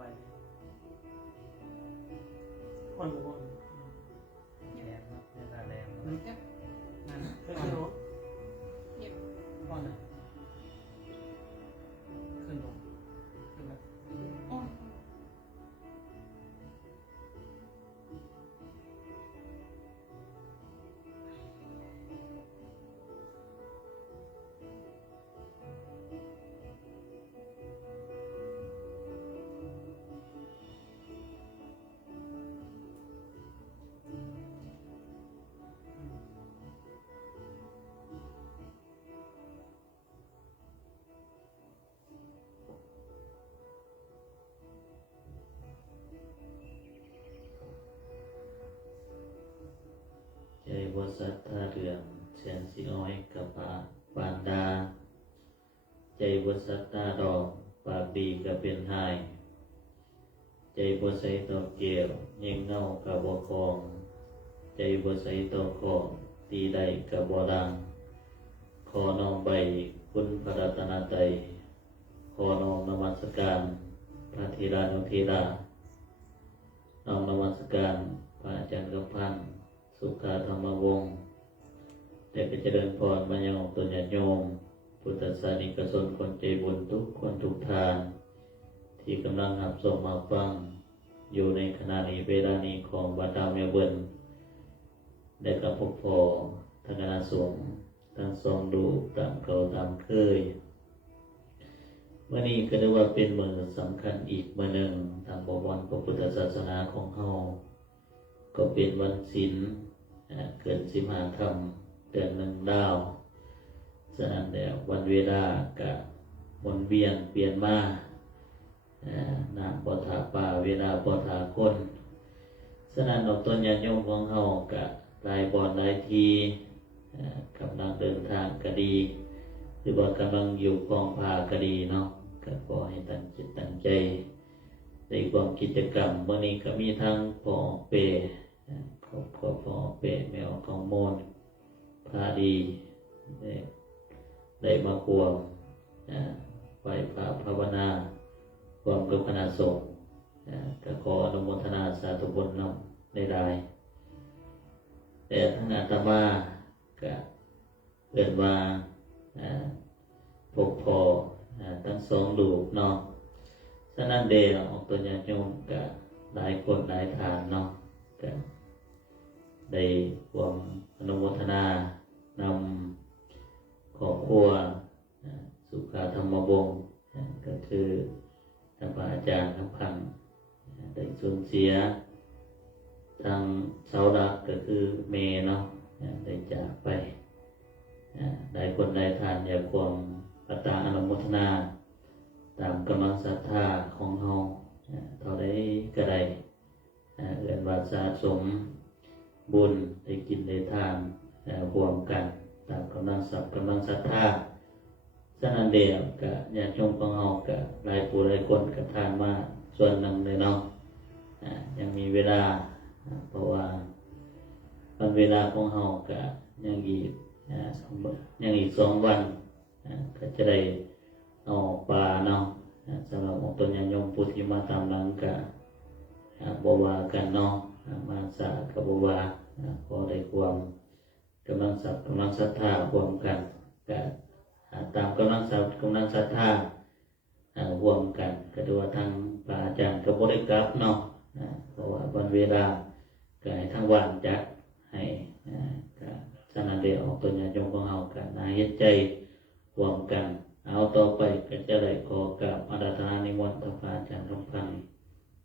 ไวคนรู้ แรงเนาะเนื้อแรง นั่นนั่นก็คือรู้ก้อนหนึ่งขึ้นลงขึ้นแล้ว ใจบวสัตตาเรืองแสนสีอ้อยกับปานดาใจบวสัตตาดอกปากดีกับเป็นหายใจบวใสต่อเกี่ยวเย่งเงากับบัวคองใจบวใสต่อคอตีได้กับบัวดังขอน้อมใบคุณพระรัตนตรัยขอน้อมนมัสการพระธีรานุธีราน้อมนมัสการพระอาจารย์กำพันธ์สุขาธรรมวงศ์แต่ก็เจริญพรมายังตนญาติโยมพุทธศาสนิกชนคนใจบุญทุกคนทุกทานที่กำลังรับชมมาฟังอยู่ในขณะนี้เวลานี้ของวัดดาวเมียเบิ้นได้กับพบพอทางคณะสงฆ์ทั้งสองดูตามเขาตามเคยวันนี้ก็ได้ว่าเป็นมื้อสำคัญอีกมื้อหนึ่งทางบวรพระพุทธศาสนาของเฮาก็เป็นวันศีลเกิด15 ค่ำเดือน1 ดาวฉะนั้นแล้ววันเวลาก็วนเวียนเปลี่ยนมาน้ำบ่ทาป่าเวลาบ่ทาคนฉะนั้นดอกต้นญาติโยมของเฮาก็หลายบ่อนหลายทีกำลังเดินทางก็ดีหรือว่ากำลังอยู่กองผ้าก็ดีเนาะก็ขอให้ตั้งจิตตั้งใจในความกิจกรรมวันนี้ก็มีทั้งพอเปครอบครัวพอเปแมวของโมนพาดีได้มาควมไหว้พระภาวนาความกับคณะสงฆ์ก็ขออนุโมทนาสาธุบุญนำในรายแต่ทั้งอาตมาก็เกิดว่าพบพอทั้งสองลูกเนาะฉะนั้นเดชออกตัวญาติโยมก็หลายคนหลายฐานเนาะก็ได้ความอนุโมทนานำครอบครัวสุขาธรรมวงศ์ก็คือท่านพระอาจารย์ทั้งพันได้สูญเสียทางเสาหลักก็คือเมเนาะได้จากไปได้คนได้ทานอยากความปตาอนุโมทนาตามกำลังศรัทธาของเฮาเท่าใดก็ได้เอื้อนว่าสะสมบุญได้กินได้ทานรวมกันตามกำลังทรัพย์กำลังศรัทธาฉะนั้นเดียวก็ญาติโยมของเฮาก็หลายผู้หลายคนก็ทานมาส่วนหนึ่งเลยเนาะยังมีเวลาเพราะว่าวันเวลาของเฮาก็ยังอีก2 วันก็จะได้เอาปลาเนาะสำหรับองค์ตนญาติโยมผู้ที่มาตามหลังก็บ่ว่ากันเนาะมาสาก็บ่ว่าพอได้ความกำลังทรัพย์กำลังศรัทธารวมกันก็ตามกำลังทรัพย์กำลังศรัทธารวมกันก็ดูว่าทางพระอาจารย์ก็บ่ได้กลับเนาะเพราะว่าวันเวลาก็ให้ทางวันจัดให้ก็ฉะนั้นได้ออกตัวญาติโยมของเฮากันเฮ็ดใจรวมกันเอาต่อไปก็จะได้ขอกราบอาราธนานิมนต์พระอาจารย์ทุกท่าน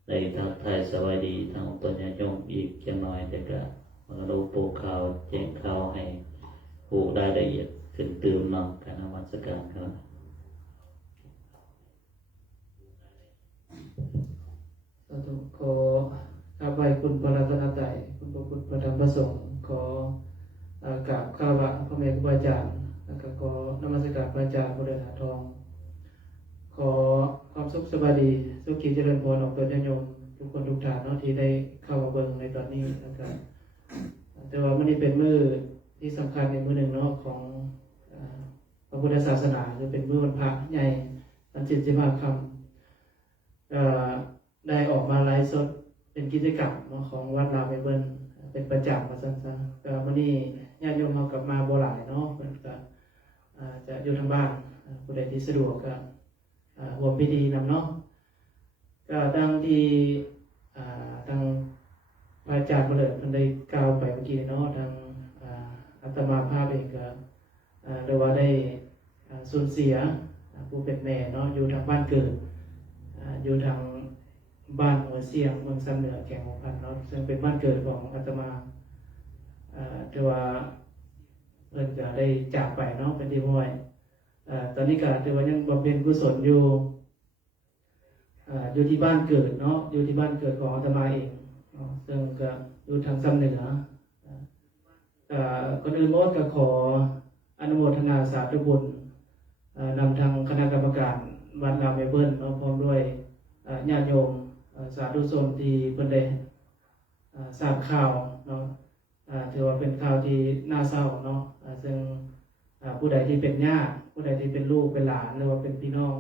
ได้ทักทายสวัสดีทางตัวญาติโยมอีกจังหน่อยแต่ก็มาดูปูข่าวแจ้งข่าวให้ผู้ได้ละเอียดขึ้นตื่นนำการนมัสการครับสาธุขอกราบไหว้คุณพระรัตนตรัยคุณพระพุทธพระธรรมพระสงฆ์ขอกราบคารวะพระเมรุอาจารย์แล้วก็ขอนมัสการพระอาจารย์พระเดชหาทองขอความสุขสบายดีสุขีเจริญพรออกตัวญาติโยมทุกคนทุกท่านเนาะที่ได้เข้ามาเบิ่งในตอนนี้นะครับแต่ว่ามื้อนี้เป็นมื้อที่สำคัญในมื้อหนึ่งเนาะของพระพุทธศาสนาคือเป็นมื้อวันพระใหญ่วัน15 ค่ำ ได้ออกมาไลฟ์สดเป็นกิจกรรมเนาะของวัดลาวไปเบิ่นเป็นประจำมาซั่นๆก็วันนี้ญาติโยมเฮากลับมาบ่หลายเนาะเพิ่นก็จะอยู่ทางบ้านผู้ใดที่สะดวกก็ร่วมพิธีนำเนาะก็ดังที่ทางพระอาจารย์เฉลิมเพิ่นได้กล่าวไปเมื่อกี้เนาะทางอาตมาภาพเองก็เรียกว่าได้สูญเสียผู้เป็นแม่เนาะอยู่ทางบ้านเกิดอยู่ทางบ้านหัวเสียงเมืองซ้ำเหนือแก่งของพันเนาะซึ่งเป็นบ้านเกิดของอาตมาแต่ว่าเพิ่นก็ได้จากไปเนาะเป็นที่ห้อยตอนนี้ก็ถือว่ายังบำเพ็ญกุศลอยู่ที่บ้านเกิดเนาะอยู่ที่บ้านเกิดของอาตมาเองซึ่งก็อยู่ทางซ้ำเหนือคนอื่นโน้ตก็ขออนุโมทนาสาธุบุญนำทางคณะกรรมการวัดลาวเมเบิลเนาะพร้อมด้วยญาติโยมสาธุชนที่เพิ่นได้ทราบข่าวเนาะถือว่าเป็นข่าวที่น่าเศร้าเนาะซึ่งผู้ใดที่เป็นญาติผู้ใดที่เป็นลูกเป็นหลานหรือว่าเป็นพี่น้อง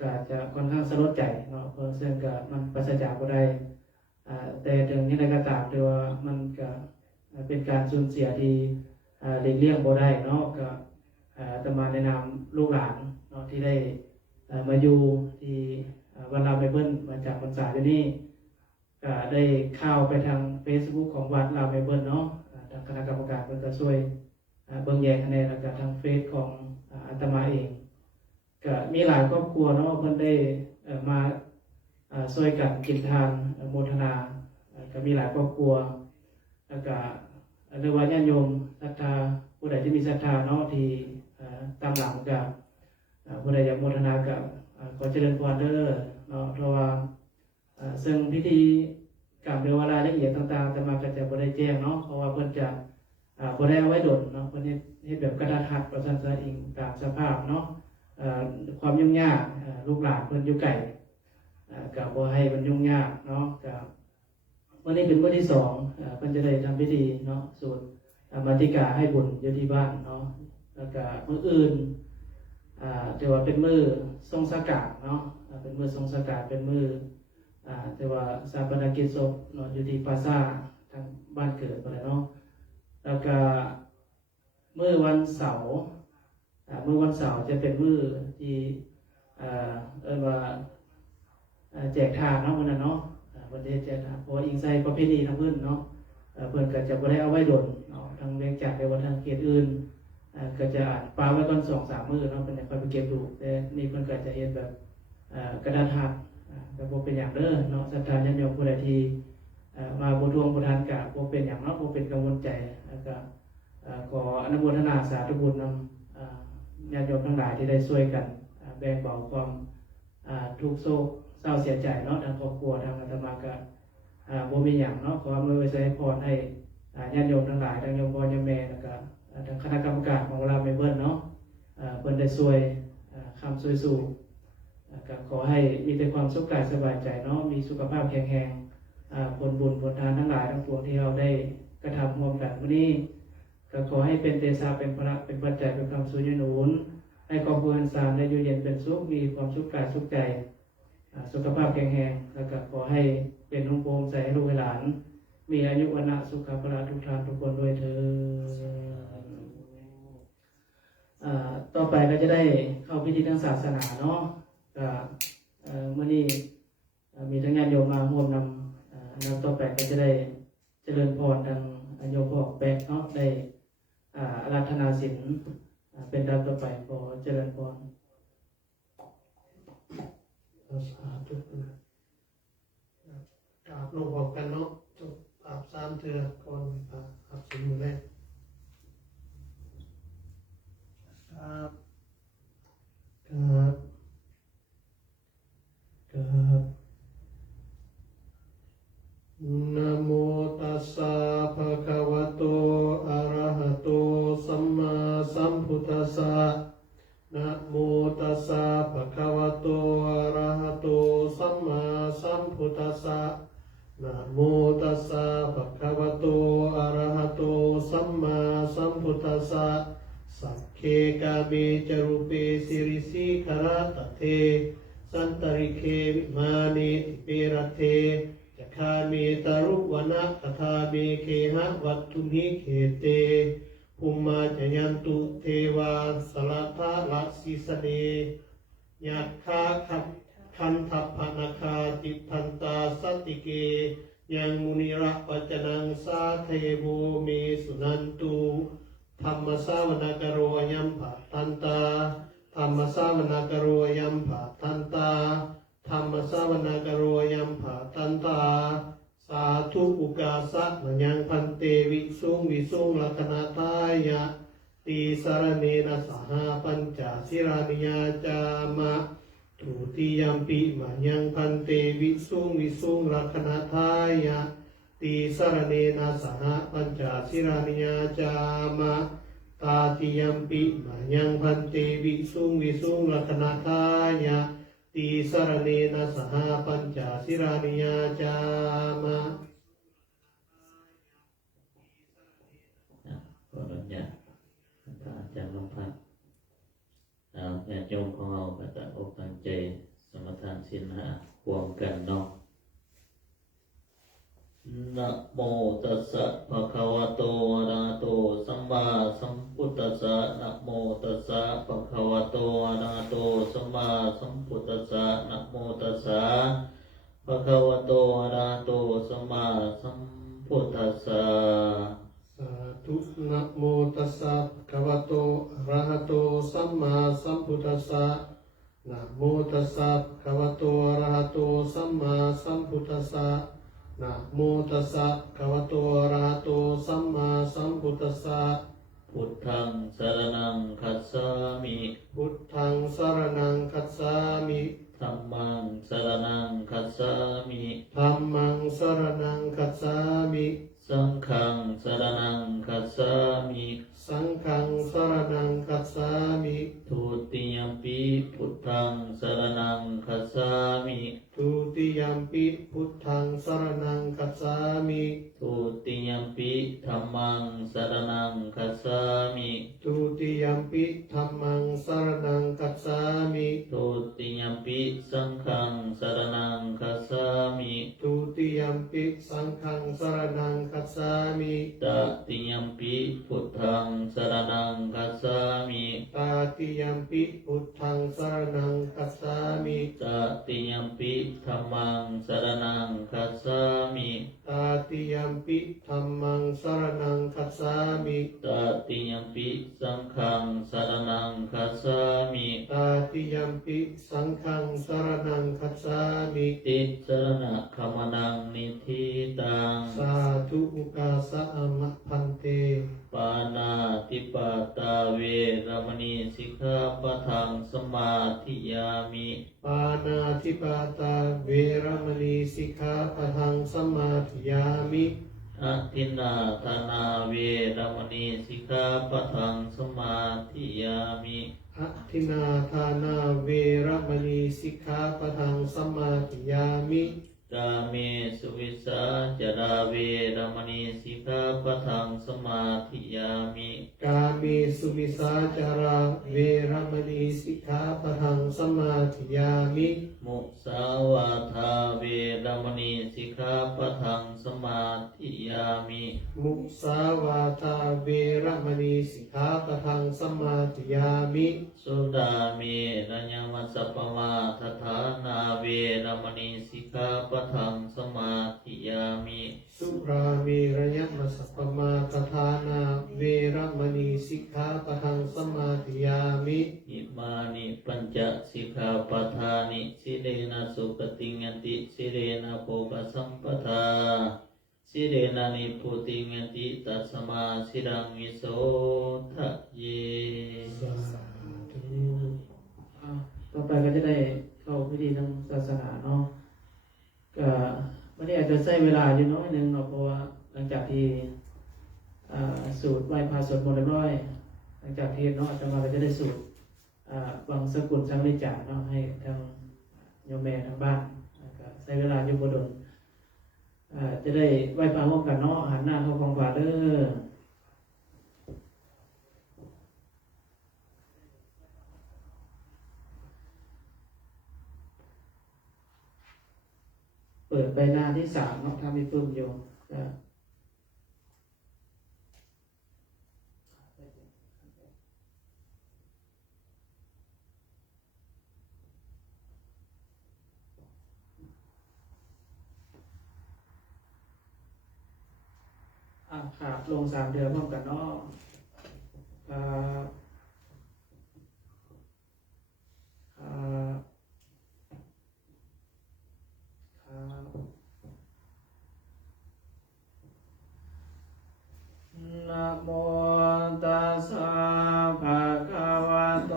ก็จะค่อนข้างสลดใจเนาะเพราะซึ่งก็มันปราศจากบ่ได้แต่ถึงนี้ใดก็ตามถือว่ามันก็เป็นการสูญเสียที่หลีกเลี่ยงบ่ได้เนาะก็อาตมาในนามลูกหลานเนาะที่ได้มาอยู่ที่วัดลาวเมเบิลมาจากพรรษาที่นี่ก็ได้เข้าไปทาง Facebook ของวัดลาวเมเบิลเนาะทางคณะกรรมการเพิ่นก็ช่วยเบิ่งแยกคะแนนแล้วก็ทางเฟซของอาตมาเองก็มีหลายครอบครัวเนาะเพิ่นได้มาช่วยกันกินทานโมทนาก็มีหลายครอบครัวแล้วก็เรียกว่าญาติโยมศรัทธาผู้ใดที่มีศรัทธาเนาะที่ตามหลังกับผู้ใดอยากโมทนากับขอเจริญพรเด้อเนาะเพราะว่าซึ่งพิธีกรรมหรือว่ารายละเอียดต่างๆจะมาก็จะบ่ได้แจ้งเนาะเพราะว่าเพิ่นจะบ่ได้เอาไว้ดลเนาะเพิ่นเฮ็ดแบบกระดาษหัดประชันซะเองตามสภาพเนาะความยุ่งยากลูกหลานเพิ่นอยู่ไกลก็บ่ให้มันยุ่งยากเนาะก็วันนี้เป็นมื้อที่2เพิ่นจะได้ทำพิธีเนาะสวดมาติกาให้บุญอยู่ที่บ้านเนาะแล้วก็มื้ออื่นแต่ว่าเป็นมื้อทรงสกาดเนาะเป็นมื้อทรงสกาดเป็นมื้อแต่ว่าสาปนกิจศพเนาะอยู่ที่ปราสาททางบ้านเกิดไปเนาะแล้วก็มื้อวันเสาร์มื้อวันเสาร์จะเป็นมื้อที่ว่าแจกทานเนาะมื้อนั้นเนาะวันนี้แจกทานเพราะอิงใส่ประเพณีทางพื้นเนาะเพิ่นก็จะบ่ได้เอาไว้ดลเนาะทางเวียงจันทน์หรือว่าทางเขตอื่นก็จะปาไว้ก่อน 2-3 มื้อเนาะเพิ่นจะค่อยไปเก็บดูแต่นี่เพิ่นก็จะเฮ็ดแบบกระดาษหักก็บ่เป็นหยังเด้อเนาะศรัทธาญาติโยมผู้ใดที่มาบ่ทวงบ่ทานก็บ่เป็นหยังเนาะบ่เป็นกังวลใจแล้วก็ขออนุโมทนาสาธุบุญนำญาติโยมทั้งหลายที่ได้ช่วยกันแบ่งเบาความทุกข์โศกเศร้าเสียใจเนาะทางครอบครัวทางอาตมาก็บ่มีหยังเนาะขออำนวยไว้ใช้พรให้ญาติโยมทั้งหลายทั้งโยมพ่อโยมแม่แล้วก็ทางคณะกรรมการของเราเมเบิลเนาะเพิ่นได้ช่วยคำช่วยสู่ก็ขอให้มีแต่ความสุขกายสบายใจเนาะมีสุขภาพแข็งแรงผลบุญผลทานทั้งหลายทั้งปวงที่เราได้กระทำร่วมกันวันนี้ก็ขอให้เป็นเตชะเป็นพระเป็นปัจจัยเป็นคำสุญญนุนให้ครอบครัวสามได้อยู่เย็นเป็นสุขมีความสุขกายสุขใจสุขภาพแข็งแรงแล้วก็ขอให้เป็นร่มโพร่มใสให้ลูกหลานมีอายุวันนะสุขภาพทุกท่านทุกคนด้วยเถิดต่อไปก็จะได้เข้าพิธีทางศาสนาเนาะเมื่อนี้มีทั้งญาติโยมมาร่วมนำต่อไปก็จะได้เจริญพรทางโยมพ่อแปะเนาะได้อาราธนาศีลเป็นดับต่อไปขอเจริญพรสาธุกราบลงบอกกันเนาะจบกราบ3 เทื่อก่อนกราบศีลมื้อแรกครับนะโมตัสสะภะคะวะโตอะระหะโตสัมมาสัมพุทธัสสะนะโมตัสสะภะคะวะโตอะระหะโตสัมมาสัมพุทธัสสะนะโมตัสสะภะคะวะโตอะระหะโตสัมมาสัมพุทธัสสะสัพเพกาเมจรูเปสิริสิขารตเท สันตริเควิมานิติเปรเทจะคาเมตารุวนะตถาเมเคหะวัตถุมิเขเตภูมมาจยันตุเทวาสลัทธาลัสิสเนยัคคาคันทัพพนาคาติทันตาสติเกยังมุนิระปัจจนังสาเทโวเมสุนันตุธรรมสาวนากโรยัมภะทันตาธรรมสาวนากโรยัมภะทันตาธรรมสาวนากโรยัมภะทันตาสาธุอุกาสะมะยังพันเตวิสุงลักนาทายะตีสารเนนะสหปัญจสิรานิยาจามะทุติยัมปิมะยังพันเตวิสุงลักนาทายะตีสารเนนะสหปัญจสิรานิยาจามะตาติยัมปิมะยังพันเตวิสุงลักนาทายะตีสารเนนะสหปัญจสิรานิยาจามะขออนุญาตพระอาจารย์ลงพักญาติโยมของเราก็ตั้งอกตั้งใจสมทานศีลห้าร่วมกันเนาะนะโมตัสสะภะคะวะโตอะระหะโตสัมมาสัมพุทธัสสะนะโมตัสสะภะคะวะโตอะระหะโตสัมมาสัมพุทธัสสะนะโมตัสสะภะคะวะโตอะระหะโตสัมมาสัมพุทธัสสะสาธุนะโมตัสสะภะคะวะโตอะระหะโตสัมมาสัมพุทธัสสะนะโมตัสสะภะคะวะโตอะระหะโตสัมมาสัมพุทธัสสะนะโมตัสสะภะคะวะโตอะระหะโตสัมมาสัมพุทธัสสะพุทธังสรณังคัจฉามิ พุทธังสรณังคัจฉามิ ธัมมังสรณังคัจฉามิ ธัมมังสรณังคัจฉามิ สังฆังสรณังคัจฉามิ สังฆังสรณังคัจฉามิ ทุติยัมปิพุทธังสรณังคัจฉามิ ทุติยัมปิพุทธังสรณังคัจฉามิ ทุติยัมปิธัมมังสรณังคัจฉามิ ทุติยัมปิธัมมังสรณังคัจฉามิ ทุติยัมปิสังฆังสรณังคัจฉามิ ทุติยัมปิสังฆังสรณังคัจฉามิ ตติยัมปิพุทธังสรณังคัจฉามิ ตาติยัมปิพุทธังสรณังคัจฉามิ ตติยัมปิธัมมังสรณังคัจฉามิ ตาติยัมปิธัมมังสรณังคัจฉามิ ตติยัมปิสังฆังสรณังคัจฉามิ ตาติยัมปิสังฆังสรณังคัจฉามิ ติสรณะขมนังนิธิตัง สาธุอุกาสะอมะพันเต ปานาติปาตาเวรมณีสิกขาปะทังสมาธิยามิ ปานาธิปาตาเวรมณีสิกขาปะทังสมาธิยามิ อะทินนาธนาเวรมณีสิกขาปะทังสมาธิยามิ อะทินาทานาเวรมณีสิกขาปะทังสมาธิยามิ กาเมสุวิสาจาราเวรมณีสิกขาปะทังสมาธิยามิ กาเมสุมิสาจาราเวรมณีสิกขาปะทังสมาธิยามิ มุสาวาทาเวรมณีสิกขาปะทังสมาธิยามิ มุสาวาทาเวรมณีสิกขาปะทังสมาธิยามิ สุดาเมรยมัสสปมาทฐานาเวรมณีสิกขาปะทังสมาธิยามิ สุราเมรยมัสสปมาทฐานาเวรมณีสิกขาปะทังสมาธิยามิ อิมานิปัญจสิกขาปทานิสิเลนะสุปฏิงยันติสิเลนะโภคสัมปทาสิเลนะนิพุติงยันติตัสมาสิรังวิโสทะเย สาธุ ต่อไปก็จะได้เข้าพิธีทางศาสนาเนาะก็วันนี้อาจจะใช้เวลาอยู่น้อยหนึงเนาะเพราะว่าหลังจากที่สูตรไหว้พระสวดมนต์เรียบร้อยหลังจากที่เนาะอาตมาก็จะได้สูตรบางสกุลสังริจาเนาะให้ทางโยมแม่ทางบ้านแล้วก็ใช้เวลาอยู่บ่ดนจะได้ไหว้พระร่วมกันเนาะหันหน้าเข้าของฝ่าเด้อ เปิดไปหน้าที่3เนาะถ้ามีปึ้มอยู่นะครับลง3 เดือนพร้อมกันเนาะครับครับครับนะโมตัสสะภะคะวะโต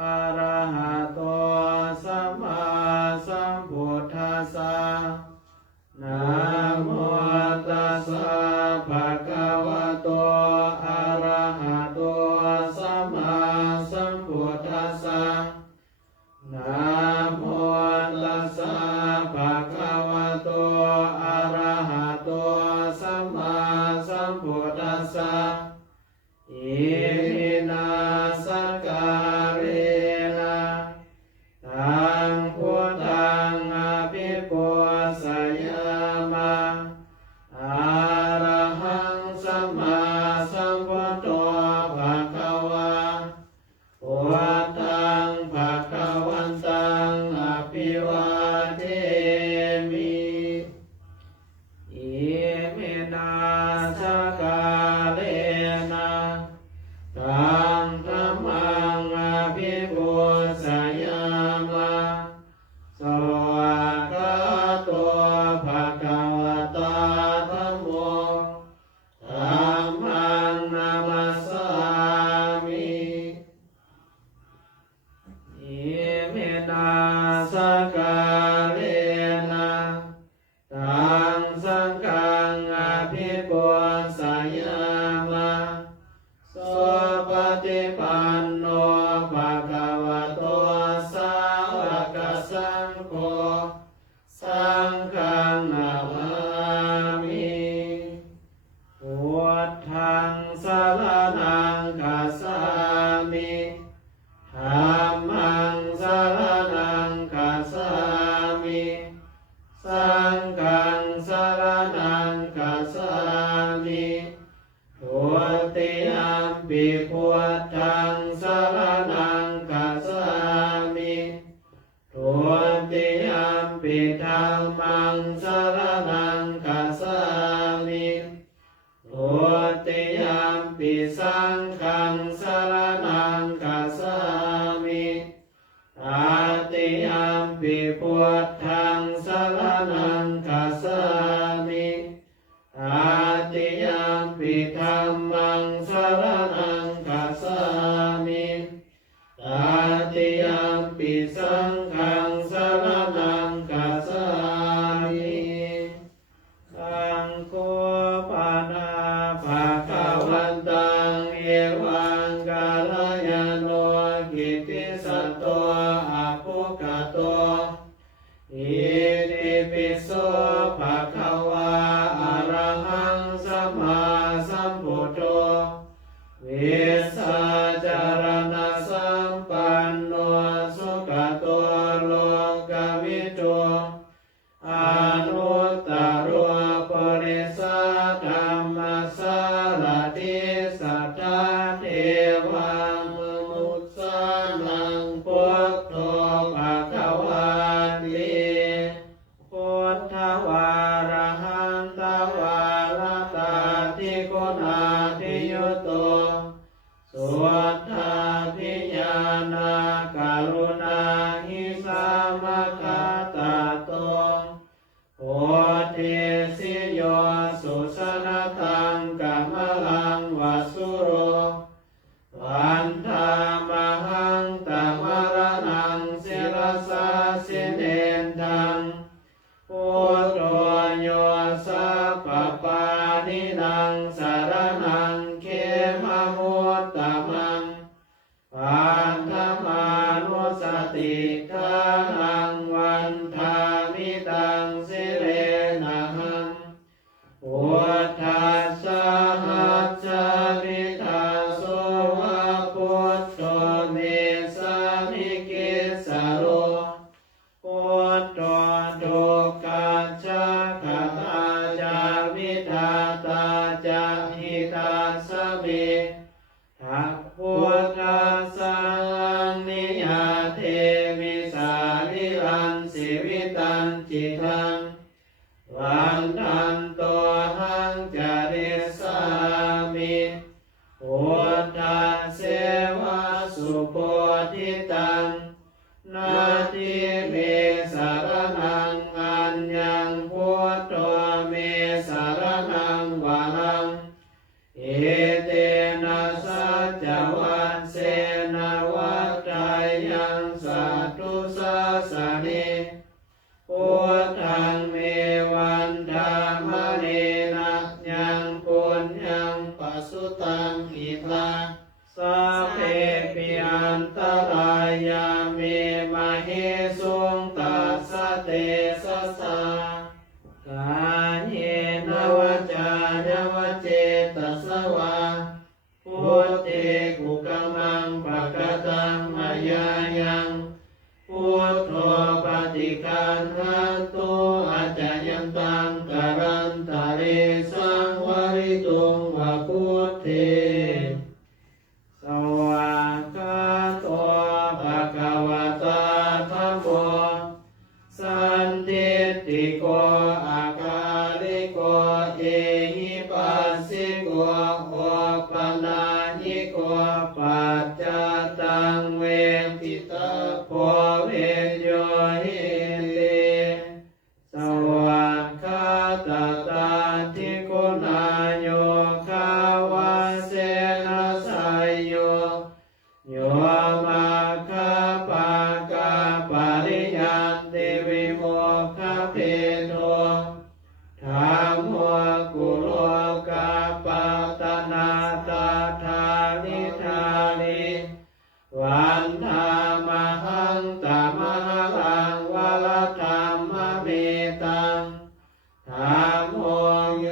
อะระหะโตสัมมาสัมพุทธัสสะนะโมตัสสะภะคะวะโตอะระหะโตสัมมาสัมพุทธัสสะนะโมตัสสะภะคะวะโตอะระหะโตสัมมาสัมพุทธัสสะอิมินาสการะนะตังพุทธังอภิปูชยามะอะระหังสัมมาสัมพุทโธภะคะวะพุทธังภะคะวันตังอภิวาเทมิอิมินาสการะนะตังธัมมังอภิปูชยามะสวากขาโตภะคะวะตาธัมโมธัมมังนามัสสามิอิมินาสการะนะตังสังฆังอภิปูชยามะโสปฏิปันโนภะคะวะโตสาวกสังโฆสังฆังนามามิพุทธังสรณังคัจฉามิธัมมังสรณังคัจฉามิสังฆังสรณังคัจฉามิทุติยัมปิพุทธังสรณังคัจฉามิทุติยัมปิธัมมังสรณังคัจฉามิทุติยัมปิสังฆังสรณังคัจฉามิตติยัมปิพุทธังสรณังคัจฉามิตติยัมปิธัมมังสรณังคัจฉามิตติยัมปิสังฆังสรณังคัจฉามิสังโฆปานาภะคะวันตังเอวังกาลยานโนกิตติสัตโตอะภุคโตอิติปิโสภะคะวะอะระหังสัมมาสัมพุทโธวิสสาจารณสัมปันโนสุขโตโลกวิทูอนุตตรปริสัทธัมมัสสารติสัทธาเทวามนุสสานังพุทโธภะคะวันติพุทธวาระหันตวาลตาทิคุณาทิยุตโตสุทธาพิญาณการุณาหิสามคตาโตโอติสิโยสุสนตังกัมมลังวัสสุโรวันธามหังตัมรนังศิรสาสิเนนทังพุทโธโยสัพพปานินังสารนังเขมมุตตมังปันธมานุสติทานังวันธามิตังสิเรนะหังพุทธัสสะหัสสะมิทาโสวะพุทโธเมสามิกิสโรพุทโธทุกข ะพุทธัสสะนิยาเทมิสาลิรันสิวิตันจิตังวันทันโตหังจาริสามิพุทธัสเสวะสุโพธิตังนาทิเมสารนังอัญญังพุทโธเมสารนังวารังเอเตนะสัจจวัตเสนะวัฏฏายังสัตตุสัสสะเนพุทธังเมวันธรรมเนนะยังปุญญังปัสสุตังอิทังสัพเพปิอันตรายาเมมะเหสุงตัสสะเตสะสะกายเยนวจานวเจตสวะพุทเตกุกมังปะกตังมายายังพุทโธปฏิคันหันตุอาจายันตังกรันตะเรสังวริตุงวะพุทเทสวากขาโตภะคะวะตาธัมโมสันทิฏฐิโกอาการิโกเอหิปัสสิโกโอปนาหิโกปัจจตังเวทิตาโพเวโยหิติสวากขาตตาทิคุณาโยคาวาเสนะสายโยโยมาคาปากาปริยันติวิโมคขเพโทธัมโมกุโลกาปตนาตาธานิธานิวันธามหังตามหังวรธรรมเมตังธัมโมโย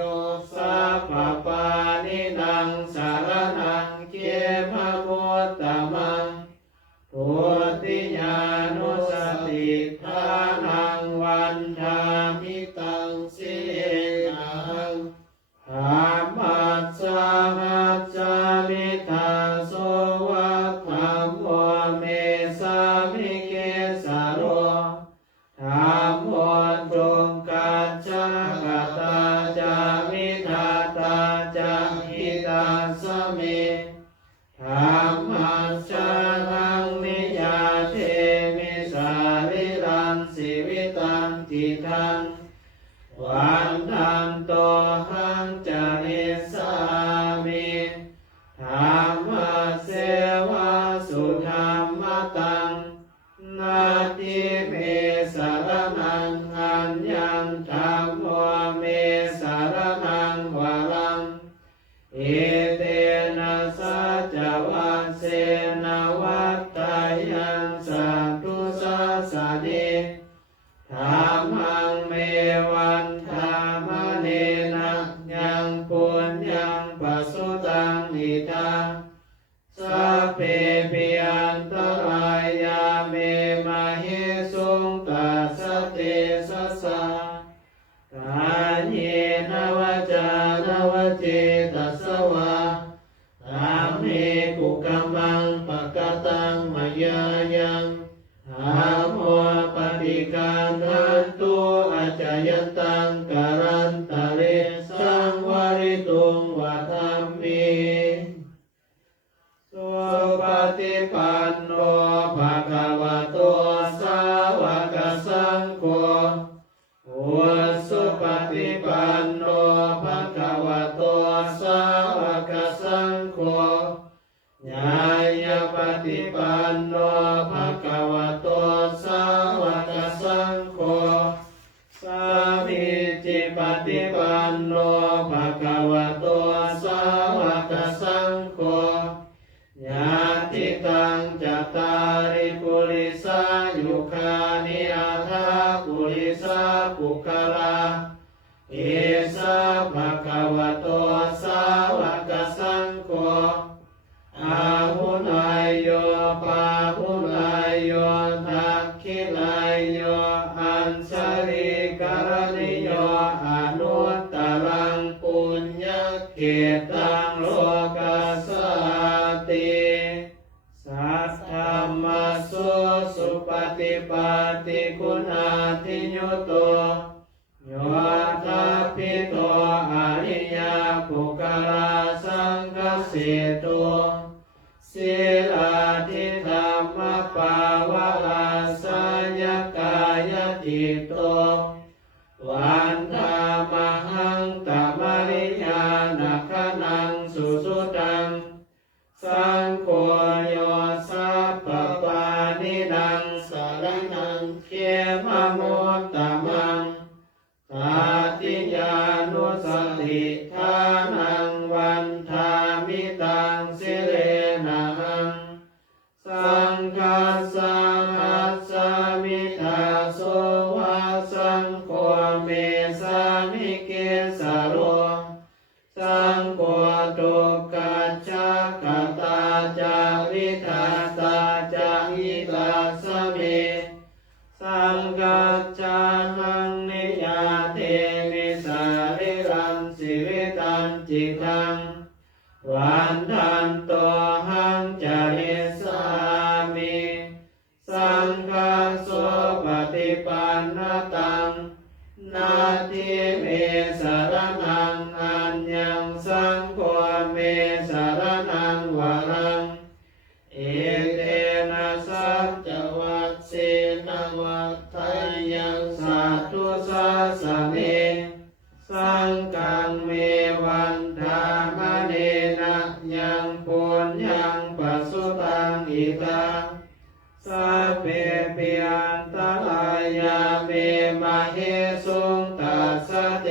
สัพพปานินังสารนังเกมโมตตมังพุทธิญานุสติทานังวันธามิตังสิเนังธรรมัสสะหัสสะมิทาโสวัตถัมโมเมสามิเกสาโรธัมโมจงกัจจกตาจามิทาตาจาหิตาสเมธัมมัสสะหังนิยาเทมิสาลิรันสิวิตันจิตังวันทันโตหังจาริสามิธัมมัสเสวะสุธรรมตังนาทิเมสารนังอัญญังธัมโมเมสารนังวารังเอเตนะสัจจวัตเสนะวัฏฏายังสัตตุสัสสะเนธัมมังเมวันธรรมเนนะยังปุญญังปัสสุตังอิทังสัพเพปิอันตรายาเมมะเหสุงตัสสะเตสะสะกายเยนวจานวเจตสวะธัมเมกุกมังปะกตังมายายังธัมโมปฏิคันหันตุอาจายันตังกรันตะเรสังวริตุงวะธัมเมสุปฏิปันโนภะคะวะโตสาวกสังโฆสุปฏิปันโนภะคะวะโตสาวกสังโฆญาญาปฏิปันโนภะคะวะโตสาวกสังโฆสามิจิปฏิปันโนภะคะวะโตสาวกสังโฆญาติตังจัตตาริปุริสายุคานิอาทาปุริสาปุคลาเอสะภะคะวะโตสาวกสังโฆอาหุนายโยปาหุนายโยทักขินายโยอัญชลิกรณิโยอนุตตรังปุญญเขตังโลกัสสะเต ปาติคุณาทิโยโตโยทัพพิโตอริยปุคคลาสังฆสิโตศีลาทิธรรมปาวะลาสัญญกายจิตโตวันธามหังตมริยานัคนังสุสุตังสังโฆโยสัพพปานินังสารนังเขมโมตตมังตาติยานุสติทานังวันธามิตังสิเลนะหังสังฆัสสะหัสสะมิทาโสวะสังโฆเมสามิเกสโรสังโฆตุกัจจกตาจาวิทาตาจาหิตาสเมสังกัจจานังนิยาเทมิสาริรังสิริตันจิตังวันทันโตหังจาริสามิสังฆาโสปฏิปันนตังนาทิเมสารนังอัญญังสังโฆเมสารนังวรังเอเตนะสัจจวัตเสนวัฏฐายังสัตตุสาสเนสังฆังเมวันธามเนนะยังปุญญังปัสสุตังอิตังสัพเพปิอันตรายาเมมาเหสุงตัสสะเต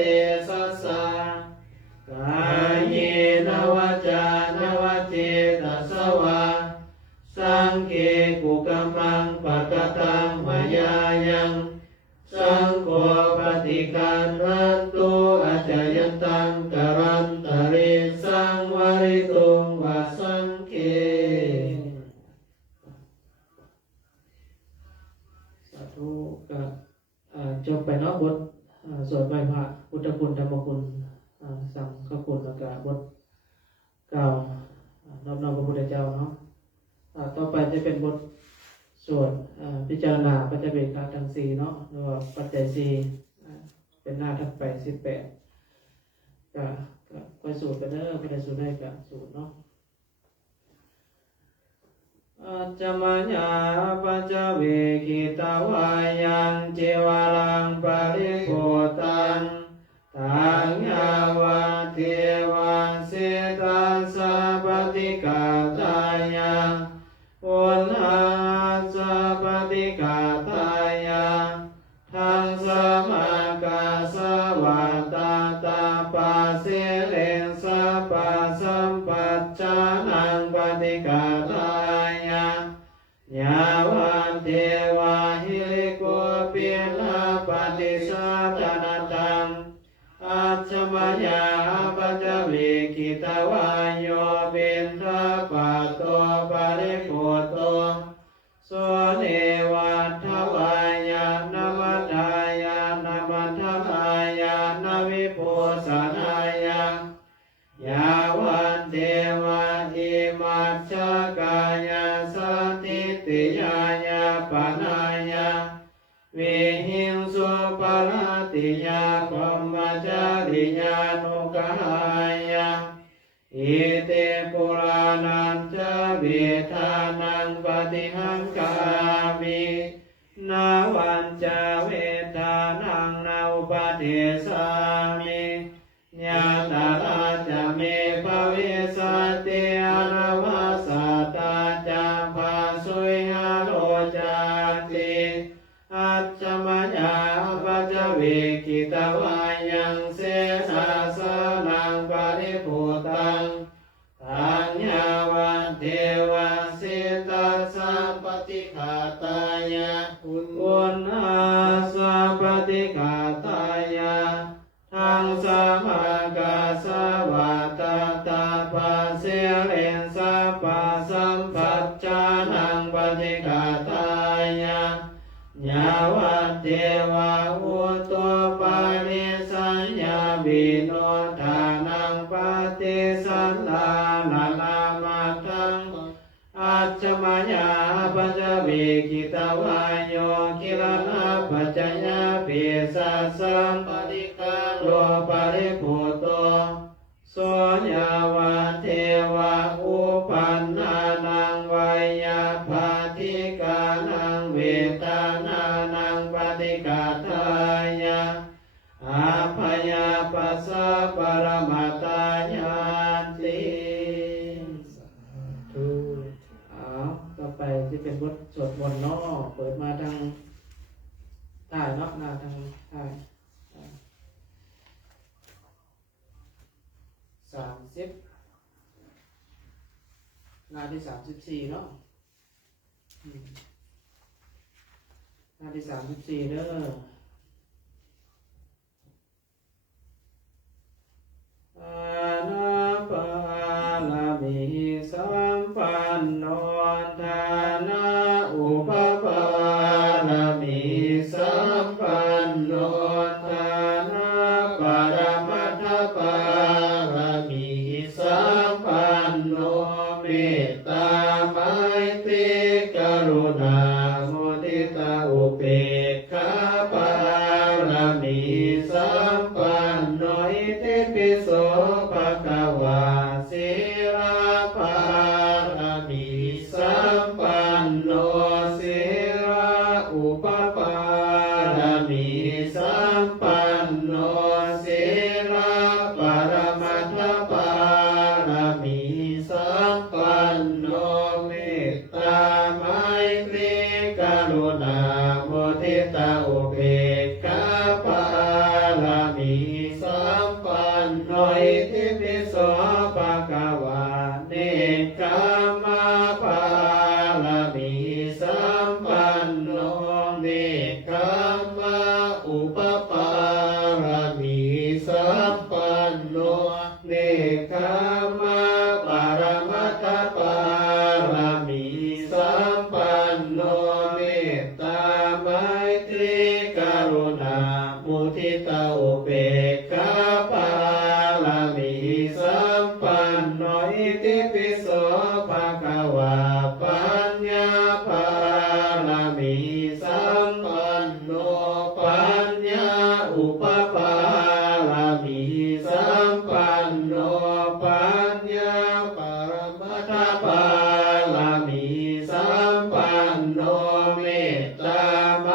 สัสสะกายเยนวจานวจิตตัสสวะสังเกกุกมังปัตตังมายายังสังโฆปฏิการรันตุอาจายันตังกรันตริสังวริตุงวาสังเกสาธุก็จบไปเนาะบทสวดไหว้พระพุทธคุณธรรมคุณสังฆคุณแล้วก็บทกล่าวนอบน้อมพระพุทธเจ้าเนาะต่อไปจะเป็นบทสวดพิจารณาปัจจเวกทั้งสี่เนาะหรือว่าปัจจัยสี่เป็นหน้าถัดไป18ก็ค่อยสูตรกันเด้อไม่ได้สูตรได้ก็สูตรเนาะอัจจมัญญาปัจจเวกิตาวายังเจวาลังปริโภตังตังยาวาเทวาเสตัสสะปฏิกาตายาอุณหาสะปฏิกาตายาทังสมากาสวาตาตาปาเสเลสะปะสัมปัจจานังปฏิกาตายายาวันเทวาหิริโกปินาปฏิสัตนาตังอัจฉมัญญาปัจจเวกิตาวาโยบินทปัตโตปริโภโตโสเนวัฏฐวายานมัตถายานมัทธายานวิโพสนายายาวันเทวาอิมัจฉกายาสันติติยายาปนายาวิหิงสุปาราติยาพมจาริยานุกายาอิเตปุรานันจะเวทานังปฏิหังกามินาวันจะเวทานังนาอุปเทสามิญาตาราจะเมภเวสติอานาวาสตาจะภาสุยหาโลจาติอัจฉมัญญาปัจจเวกิตาวายังเสนาสนังปริภูตังตัญญาวันเทวาสิตัสสะปฏิฆาตายาอุณหาสะปฏิฆาตายาทังสมากาสวาตาตาปะเสเรนสัพพะสัมปัจจานังปฏิฆาตายาญาวันเทวาอุตโตปานิสัญญาวิโนทานังปฏิสันดานานามาทังอ อัจฉมยาปัจจเวกิตาวายโยกิลนาปัจจยาเปสัสสัมปริกาโลปริภูโตโสยาวาเทวะอุปันนานังวายาภาติกานังเวตานานังปฏิกาทายาอาภยาปัสสะปรมัตตายานติต่อไปที่เป็นบทสวดมนต์เนาะเปิดมาทางใต้เนาะหน้าทางใต้30หน้าที่34เนาะหน้าที่34เด้ออานาปาลามิสัมปันโนทานาอุปปาลามิสัมปันโนทานาปรมัตถปาลามิสัมปันโนเมตตาไมตรีกรุณามุทิตาอุเบกขาปาลามิสัมปันโนอิติปิโสภะคะวาศิลาภาลามิสัมปันโนศิลาอุปปาลามิสัมปันโนศิลาปรมัตถปาลามิสัมปันโนเมตตาไมตรีกรุณามุทิตาอุเบกขาปาลามิสัมปันโนอิติปิโสภะคะวาเนกขมาปาลามิสัมปันโนเนกขมาอุปปาลามิสัมปันโนเนกขมาปรมัตถปาลามิสัมปันโนเมตตาไมตรีกรุณามุทิตาอุเบกขาปาลามิสัมปันโนอิติปิโสภะคะวาปัญญาปาลามิสัมปันโนปัญญาอุปปาลามิสัมปันโนปัญญาปรมัตถปาลามิสัมปันโนเมตตาไม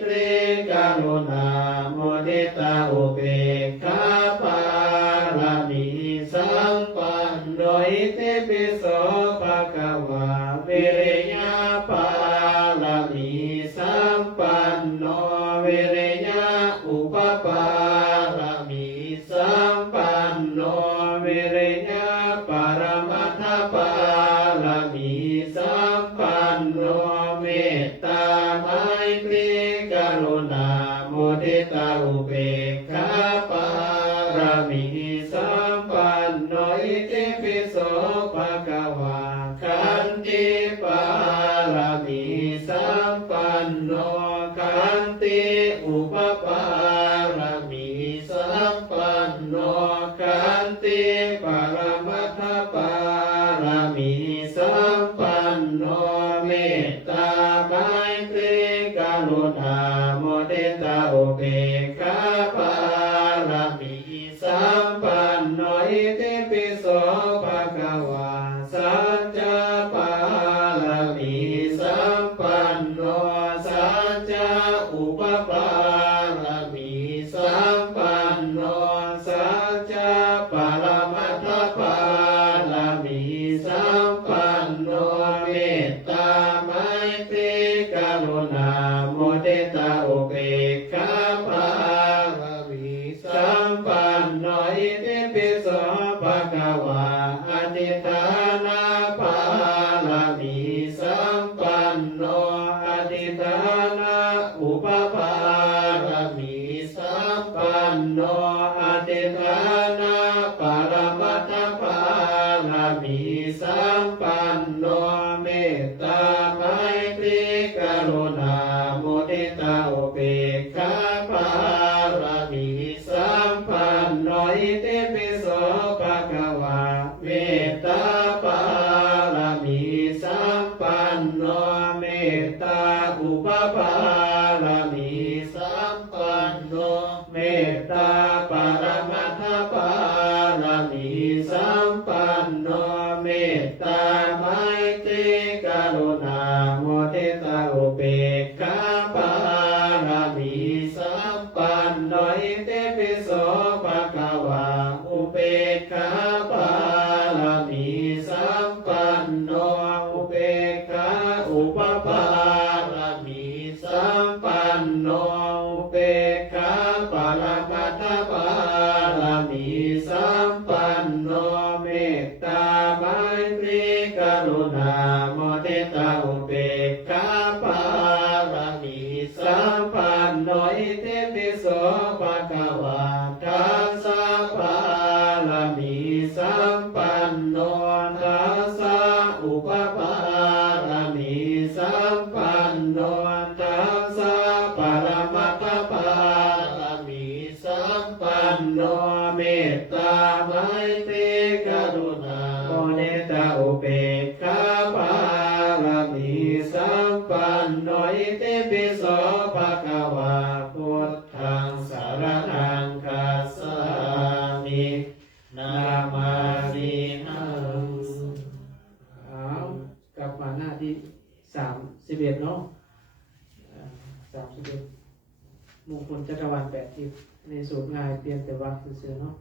ตรีกรุณามุทิตาอุเบกขาปาลามิสัมปันโนอิติปิโสภะคะวาวิริยะปาลามิสัมปันโนวิริยะอุปปาลามิสัมปันโนวิริยะปรมัตถปาลามิสัมปันโนเมตตาไมตรีกรุณามุทิตาอุเบกขาปาลามิสัมปันโนอิติปิโสภะคะวาขันติปาลามิสัมปันโนขันติอุปปาลามิสัมปันโนขันติปรมัตถปาลามิสัมปันโนเมตตาไมตรีกรุณามุทิตาอุเบกขาปาลามิสัมปันโนอิติปิโสภะคะวาสัจจปาลามิสัมปันโนสัจจอุปปาลามิสัมปันโนสัจจปรมัตถปาลามิสัมปันโนเมตตาไมตรีกรุณามุทิตาอุเบกขาปาลามิสัมปันโนอิติปิโสภะคะวาอธิฐานาปาลามิสัมปันโนอธิฐานาอุปปาลามิสัมปันโนอธิฐานาปรมัตถปาลามิสัมปันโนเมตตาไมตรีกรุณามุทิตาอุเบกขาปาลามิสัมปันโนอิติปิโสภะคะวาเมตตาปาลามิสัม ตตาอุปปารามิสัมปันโนเมตตาปรมัตถปารามิสัมปันโนเมตตาไมตรีกรุณาโมทิตาอุเบกขาปารามิสัมปันโนอิติปิโสภะคะวะอุเบกขาปารามิสัมปันโนอุเบกขาอุปปารามิสัมปันโนอุเบกขาปรมัตถปารามิสัมปันโนเมตตาไมตรีกรุณาโมทิตาอุเบกขาปารามิสัมปันโนอิติปิโสภะคะวะทัสสะปารามิสัมปันโนทัสสะอุปปารามิสัมปันโนทัสสะปรมัตถปารามิสัมปันโนเมตตาไมตรีกรุณาโมทิตาอุเบกขาปารามิสัมปันโนอิติปิโสภะคะวะพุทธังสารนังคัสสามินามาสิหังเอากลับมาหน้าที่31เนาะ31มงคลจักรวาล8ทิศในสูตรง่ายเปลี่ยนแต่ว่าซื่อๆเนาะ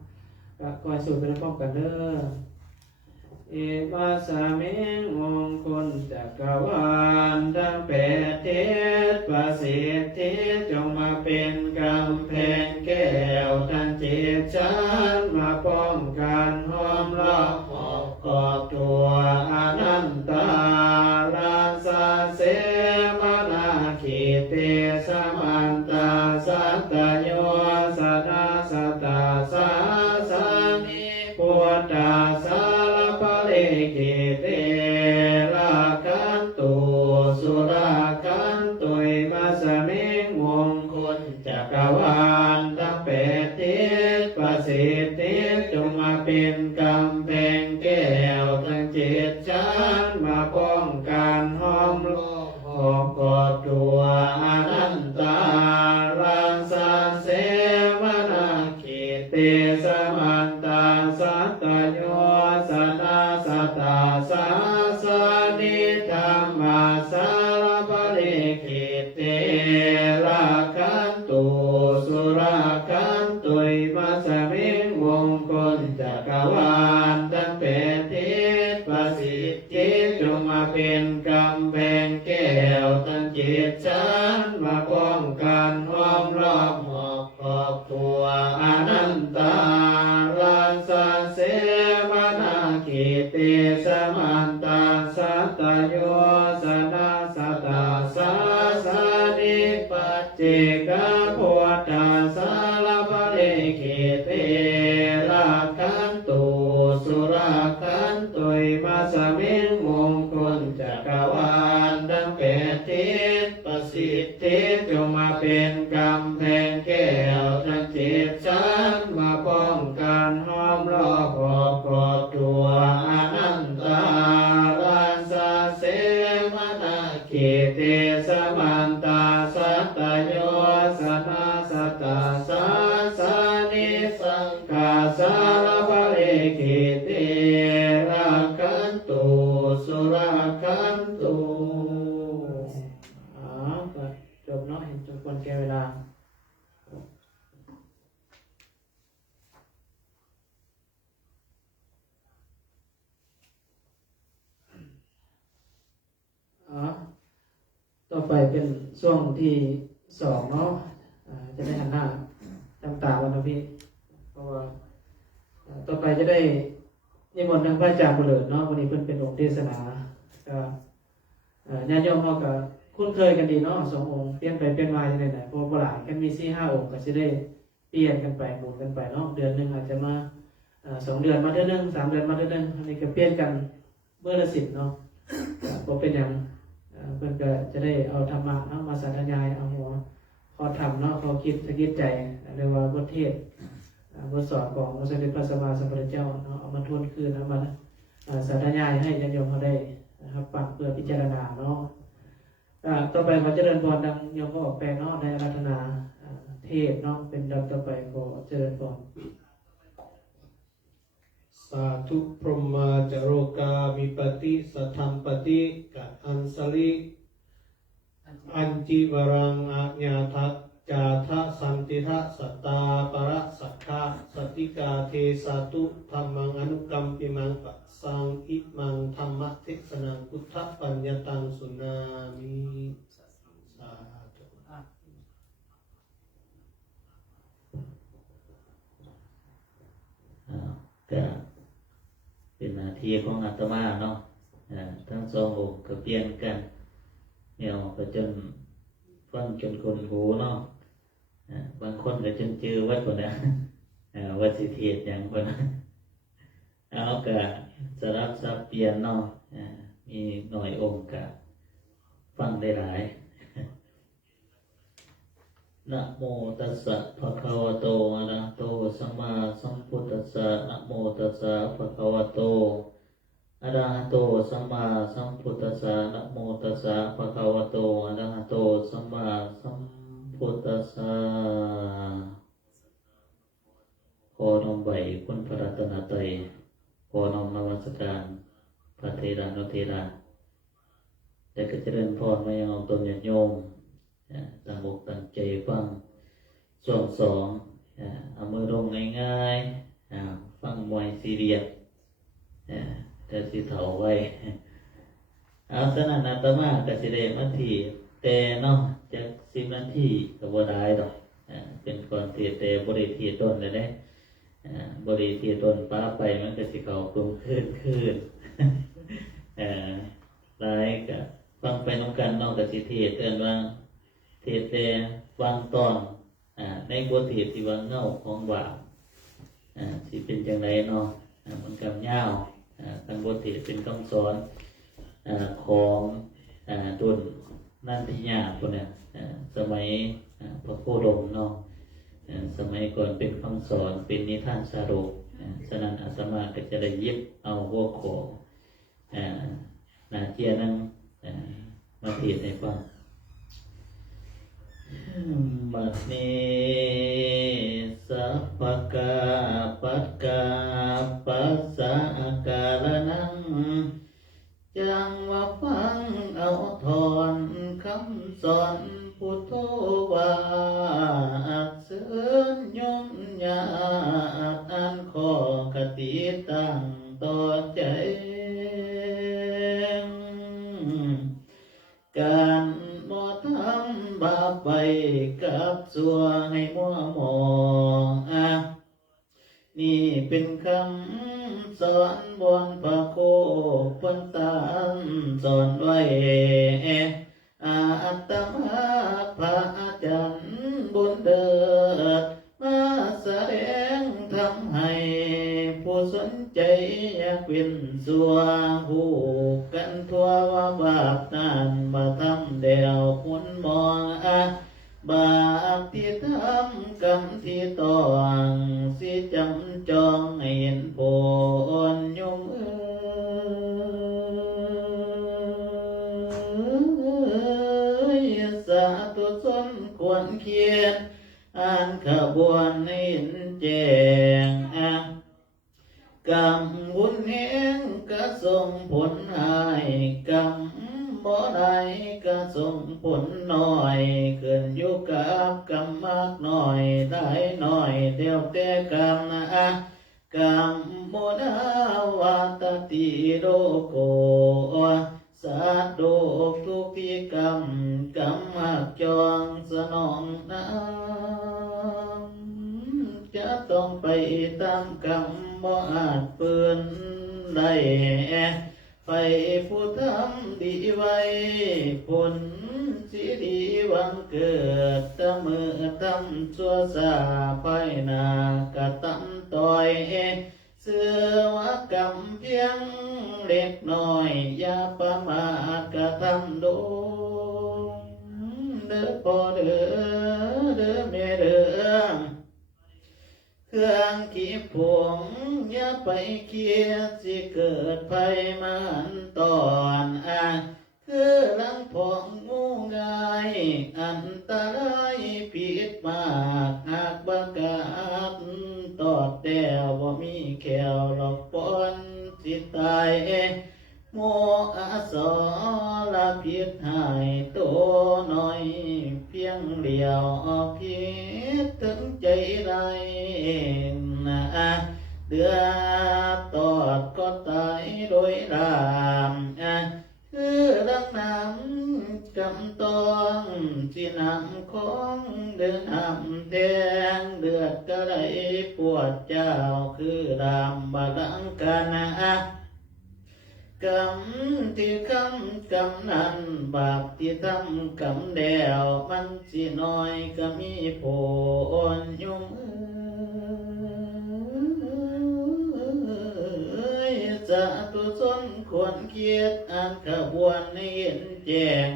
ก็คอยสูตรไปพร้อมกันเด้อเอวัสสมิงมงคลจักรวาลทั้ง8ทิศประสิทธิจงมาเป็นกำแพงแก้วทั้งจิตฉันมาป้องกันห้อมล้อมขอบตัวอนันตาลาสาเสมนาคิเตสมันตาสัตตโยสนาสตาสาสานิพุทธาสารปริกิเตราคันตุสุราคันตุยมัสมิงมงคลจักรวาลทั้ง8ทิศประสิทธิจงมาเป็นกำแพงแก้วทั้งจิตฉันมาป้องกันห้อมล้อมขอบตัวอนันตารังสรรเสมนาคิเตสมันตาสัตตโยสนาสตาสาสานิธรรมาสารปริกิเตราคันตุสุราคันตุยมัสมิงมงคลจักรวาลทั้ง8ทิศประสิทธิจงมาเป็นกำแพงแก้วทั้งจิตฉันมาป้องกันห้อมล้อมขอบตัวอนันตาลังสรรเสมนาคิเตสมันตาสัตตโยสนาสตาสาสานิปัจเจกพุทธาสารปริกิเตราคันตุสุราคันตุยมัสมิงมงคลจักรวาลทั้ง8ทิศประสิทธิจงมาเป็นกำแพงแก้วทั้งจิตฉันมาป้องกันห้อมล้อมขอบตัวอนันตาลันสาเสมนาคิเตสมันตาสัตตโยสนาสตาสาสานิสังฆาสารปริกิเตราคันตุสุราคันตุก็จบเนาะเห็นจบควรแก่เวลาต่อไปเป็นช่วงที่2เนาะจะได้หันหน้าทำตาวันนะพี่เพราะว่าต่อไปจะได้นิมนต์ทางพระอาจารย์บุญเลิศเนาะวันนี้เพิ่นเป็นองค์เทศนาก็ญาติโยมเขาก็คุ้นเคยกันดีเนาะ2องค์เปลี่ยนไปเปลี่ยนมาจังได๋น่ะเพราะว่าหลายกันมี 4-5 องค์ก็สิได้เปลี่ยนกันไปหมุนกันไปเนาะเดือนนึงอาจจะมา2เดือนมาเทื่อนึง3เดือนมาเทื่อนึงอันนี้ก็เปลี่ยนกันเมื่อละ10เนาะบ่เป็นหยังเพิ่นก็จะได้เอาธรรมะเนาะมาสาธยายเอาหัวข้อธรรมเนาะข้อคิดสะกิดใจเรียกว่าบทเทศบทสอนของพระสมเด็จพระสัมมาสัมพุทธเจ้าเนาะเอามาทวนคืนเอามาสาธยายให้ญาติโยมเขาได้นะครับฟังเพื่อพิจารณาเนาะ ต่อไปขอเจริญพรดังโยมก็ออกแปลงเนาะในอาราธนาเทศเนาะเป็นดังต่อไปขอเจริญพร สาธุพรหมาจโรกามิปติสัทธัมปติกะอันสลิอัญจิวรังอาญาทะจาทะสันติทะสัตตาปะสักขะสติกาเทสาตุธัมมังอนุกัมปิมังปัสสังอิมังธัมมะเทศนังพุทธปัญญตังสุนามิสาธุ ก็เป็นหน้าที่ของอาตมาเนาะทั้งสององค์ก็เปลี่ยนกันเนี่ยก็จนฟังจนคนหูเนาะบางคนก็จนจือวัดคนนะวัดสิเทศอย่างคนนะเอาก็สลับซับเปลี่ยนเนาะมีหน่อยองค์ก็ฟังได้หลายนะโมตัสสะภะคะวะโตอะระหะโตสัมมาสัมพุทธัสสะนะโมตัสสะภะคะวะโตอะระหะโตสัมมาสัมพุทธัสสะนะโมตัสสะภะคะวะโตอะระหะโตสัมมาสัมพุทธัสสะขอน้อมไหวคุณพระรัตนตรัยขอน้อมนมัสการพระเทระนุเทระแต่ก็เจริญพรมายังตนญาติโยมตั้งอกตั้งใจฟังส่วนสองเอามือลงง่ายๆฟังมวยซีเรียสแต่สิเถาไว้เอาสนั่นอาตมาก็สิได้มาทีแต่เนาะจาก10 นาทีก็บ่ได้ดอกเป็นก่อนเทศแต่บ่ได้เทศต้นเลยเด้บ่ได้เทศต้นป้าไปมันก็สิเข้าคลุมคืนหลายก็ฟังไปนำกันเนาะก็สิเทศเตือนว่าเทศแต่วางตอนในบทเทศที่ว่าเงาของบาปสิเป็นจังไดเนาะมันกำยาวทั้งบทเทศเป็นคำสอนของตุนนันทิยาคนเนี่ยสมัยพระโคดมเนาะสมัยก่อนเป็นคำสอนเป็นนิทานสารุปฉะนั้นอาตมาก็จะได้ยิบเอาหัวข้อนาเจียนั้นมาเทศให้ฟังบัดนี้สัพพกาปัสกาปัสสะอาการนังจังว่าฟังเอาถอนคำสอนพุทโธว่าอักเสนยมญาอันขอคติตั้งต่อใจการบ่ทำบาปไปกับสัวให้มัวหมองนี่เป็นคำสอนบนพระโคพันตานสอนไว้อาตมาพระอาจารย์บุญเดิดมาแสดงทำให้ผู้สนใจอยากเป็นสัวหูกันทั่วว่าบาปนั้นมาทำเดียวคุณมองบาปที่ทำกรรมที่ต้องสิจำจองให้เห็นผลยมสาธุสมควรเขียนอ่านขบวนให้เห็นแจ้งกรรมบุญแห่งก็ส่งผลให้กรรมบ่ได้ก็ส่งผลน้อยขึ้นอยู่กับกรรมมากน้อยได้น้อยเดียวแต่กรรมกรรมโมนาวาตติโรโกสัตว์โลกทุกที่กรรมกรรมหักจองสนองจะต้องไปตามกรรมบ่อาจเปื้อนได้ไปผู้ทำดีไว้ผลสิดีหวังเกิดตะมือทำชั่วซาภายหน้ากะตำต่อยเสือว่ากรรมเพียงเล็กน้อยอย่าประมาทกะทำโดเด้อพ่อเด้อเด้อแม่เด้อเครื่องขีดผงอย่าไปเคียดสิเกิดภัยมันตอนคือลังพองงู ผิดหายตัวน้อยเพียงเดียวผิดถึงใจไรนะเดือดตอดก็ตายโดยรามคือดังน้ำกำตองที่นำของเดินหำแดงเดือดกระไรปวดเจ้าคือรามบาลังกันกรรมที่คำกรรมนั้นบาปที่ทำกรรมเดียวมันสิน้อยก็มีผลยุ่งจะตุชนควรเกียรติอันขบวนให้เห็นแจ้ง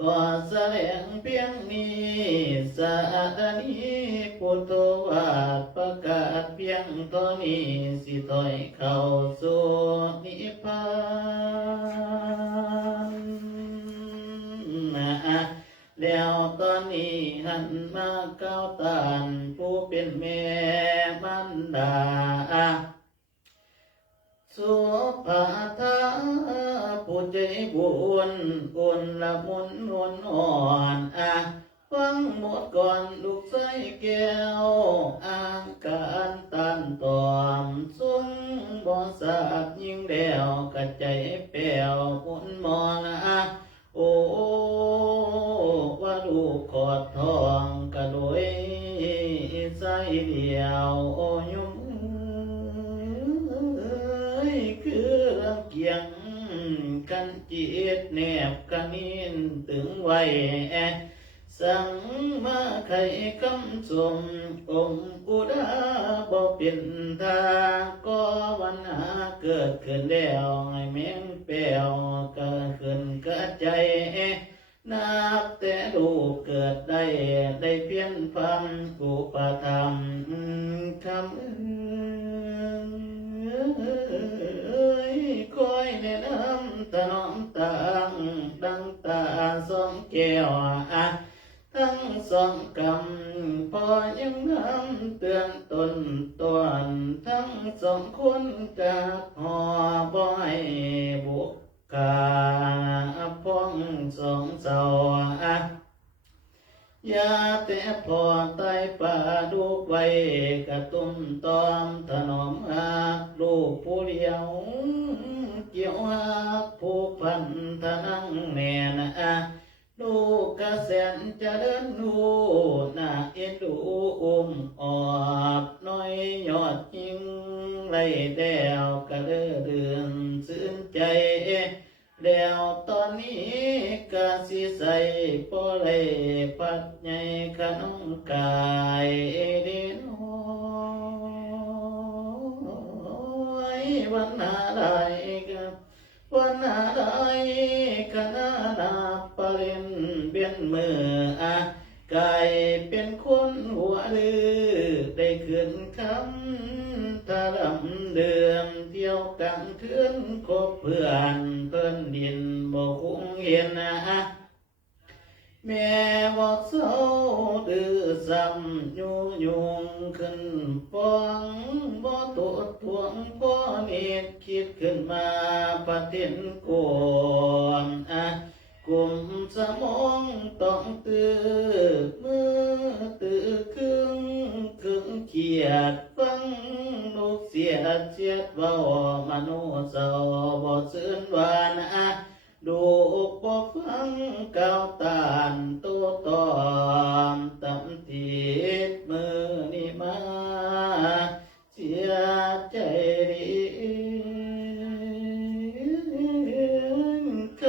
ก็แสดงเพียงนี้สาดนี้พุทโธวาทประกาศเพียงเท่านี้สิถอยเข้าสู่นิพพานแล้วตอนนี้หันมาก้าวตานผู้เป็นแม่มันดาสุภาทาผู้ใจบุญอุ่นละมุนนวลอ่อนฟังหมดก่อนลูกใส่แก้วอ่างการตันตอมสุ่งบ่สาบยิ่งเดียวกระใจแป้วมุนมองโอ้ว่าลูกขอดทองกระโดยใส่เดียวโอ้ยุ่มคือลำเกียงกันจิตแนบกันนินถึงไว้สังมาไข่คำสมองค์อุดาบ่เป็นทางก็วันหาเกิดขึ้นแล้วให้แมงแป้วเกิดขึ้นกระใจนับแต่ลูกเกิดได้เพียงฟังอุปธรรมคำคอยแนะนำถนอมตังดังตาสองแก้วทั้งสองกำพอยังนำเตือนตนตนทั้งสองคนกับหอบ่อยบุกกาพ้องสองเสาอย่าแต่พอตายป่าดูไว้กระตุ้มตอมถนอมลูกผู้เดียวเกี่ยวผู้พันทนังแน่นลูกกระแสนจะเดินดูน่าเอ็นดูอดน้อยยอดยิงไล่แดวกระเลื่อนซื่นใจแล้วตอนนี้กะสิใส่ปอเลยปัดใหญ่ขนมกายเดนอยวันอะไรกับวันอะไรขนาดปะเล่นเบียนมือกายเป็นคนหัวลือได้ขึ้นคำถ้าลำเดิมเที่ยวกลางคืนคบเพื่อนเพิ่นดินบ่คงเห็นแม่บอกเศร้าดื้อซ้ำยุงขึ้นฟ้องบ่ตัวทวงพ่อเนตรคิดขึ้นมาปะเต็นกวนกลุ่มสมองต้องตื่นมือตื่นครึ่งเกียดฟังลูกเสียดเสียดเว้ามโนเศร้าบ่ซื่นหวานดูบ่ฟังก้าวตานตัวตอมตำติดมือนี่มาเสียใจดีค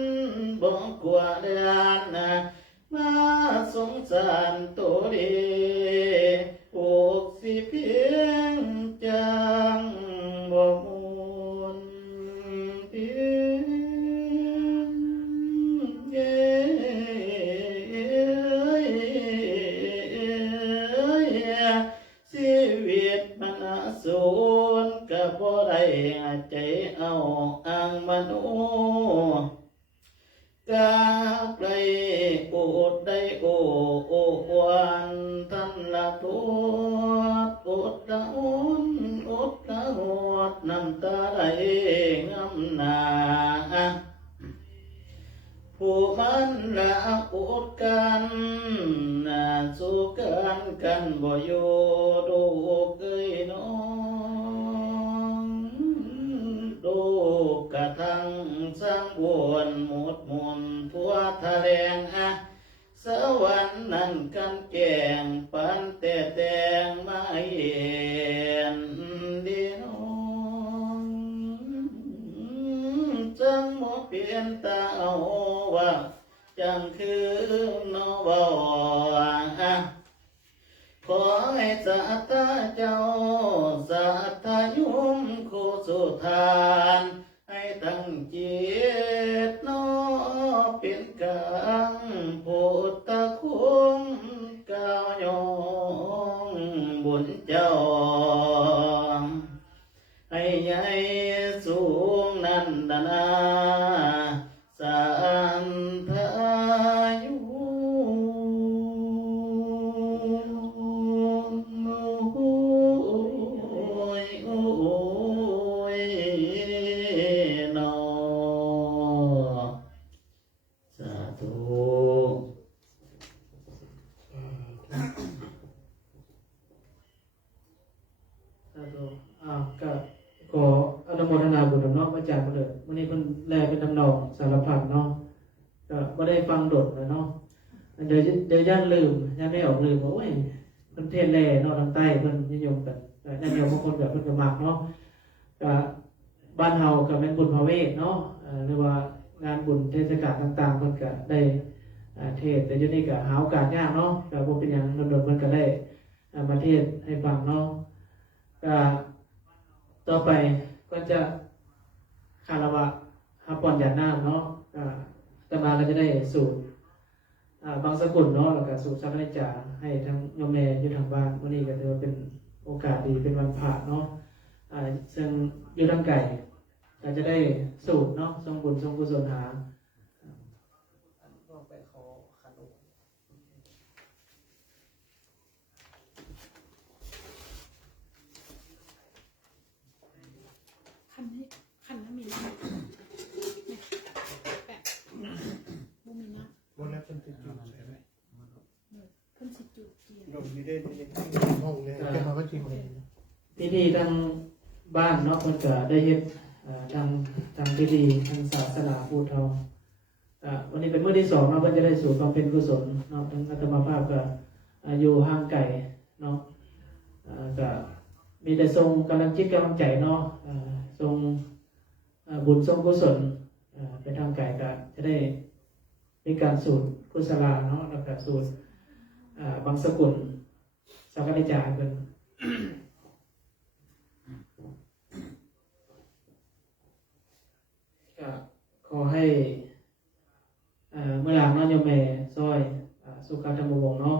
ำบอกกว่าเดือนมาสงสารตัวดีอกสิเพียงจังบ่มูลเพียงชีวิตมันสูญก็บ่ได้ใจเอาอ้างมโนกาไกลโอดได้โอวันท่านละทุดอดละอดละอดน้ำตาไหลงำหนา มันละอุดกันสู้กันบ่อยู่ดูกเอ้ยน้องดูกกระทั่งสังวนหมดมนทั่วทะเลงสวรรค์นั่นกันแกงปันแต่งมาเห็นดีน้องจังบ่เปลี่ยนตาเอาว่าจังคือน้องบ่ขอให้สัตตาเจ้าสัตตายุมคู่สุทานให้ตั้งจิตน้อเป็นกลางพุทธคุณก้าวยองบุญเจ้าให้ใหญ่สูงนันดานาสันทายุ ก็ขออนุโมทนาบุญเนาะอาจารย์มาเลยวันนี้เพิ่นแลเป็นทำนองสารพัดเนาะก็บ่ได้ฟังดดเลยเนาะเดี๋ยวย่านลืมย่านไม่ออกลืมว่าโอ้ยเพิ่นเทศน์แลเนาะทางใต้เพิ่นนิยมกันญาติโยมบางคนก็เพิ่นก็มักเนาะก็บ้านเฮาก็เป็นบุญพระเวทเนาะหรือว่างานบุญเทศกาลต่างๆเพิ่นก็ได้เทศน์แต่อยู่นี่ก็หาโอกาสยากเนาะก็บ่เป็นหยังโดนๆเพิ่นก็ได้มาเทศน์ให้ฟังเนาะก็ต่อไปก็จะคารวะฮับปอนหยาดน้ำเนาะต่อมาก็จะได้สูตรบางสกุลเนาะแล้วก็สูตรสังฆจาให้ทั้งโยมแม่อยู่ทางบ้านวันนี้ก็ถือว่าเป็นโอกาสดีเป็นวันพระเนาะซึ่งอยู่ทางไก่ก็จะได้สูตรเนาะทรงบุญทรงกุศลหาไปขอขนม คันนั้นมีน้ำแบบบ่มีน้ำ หมดแล้วเป็นจุดๆใช่ไหม เพิ่นสิจุดเกียร์ โยมนี่ได้ห้องเนี่ยแกมาก็จริงเลย พิธีทางบ้านเนาะเพิ่นก็ได้เฮ็ดทางพิธีทางศาสนาพุทธเราวันนี้เป็นมื้อที่2เนาะเพิ่นจะได้สู่ความเป็นกุศลเนาะทั้งอาตมาภาพก็อยู่ห่างไกลเนาะก็มีแต่ทรงกำลังจิตกำลังใจเนาะทรงบุญทรงกุศลไปทางไกลก็จะได้มีการสูตรกุศลาเนาะแล้วก็สูตรบางสกุลสังฆจาเพิ่น ก็ขอให้เมื่อหลังเนาะโยมแม่ซอยสุขธรรมวงศ์เนาะ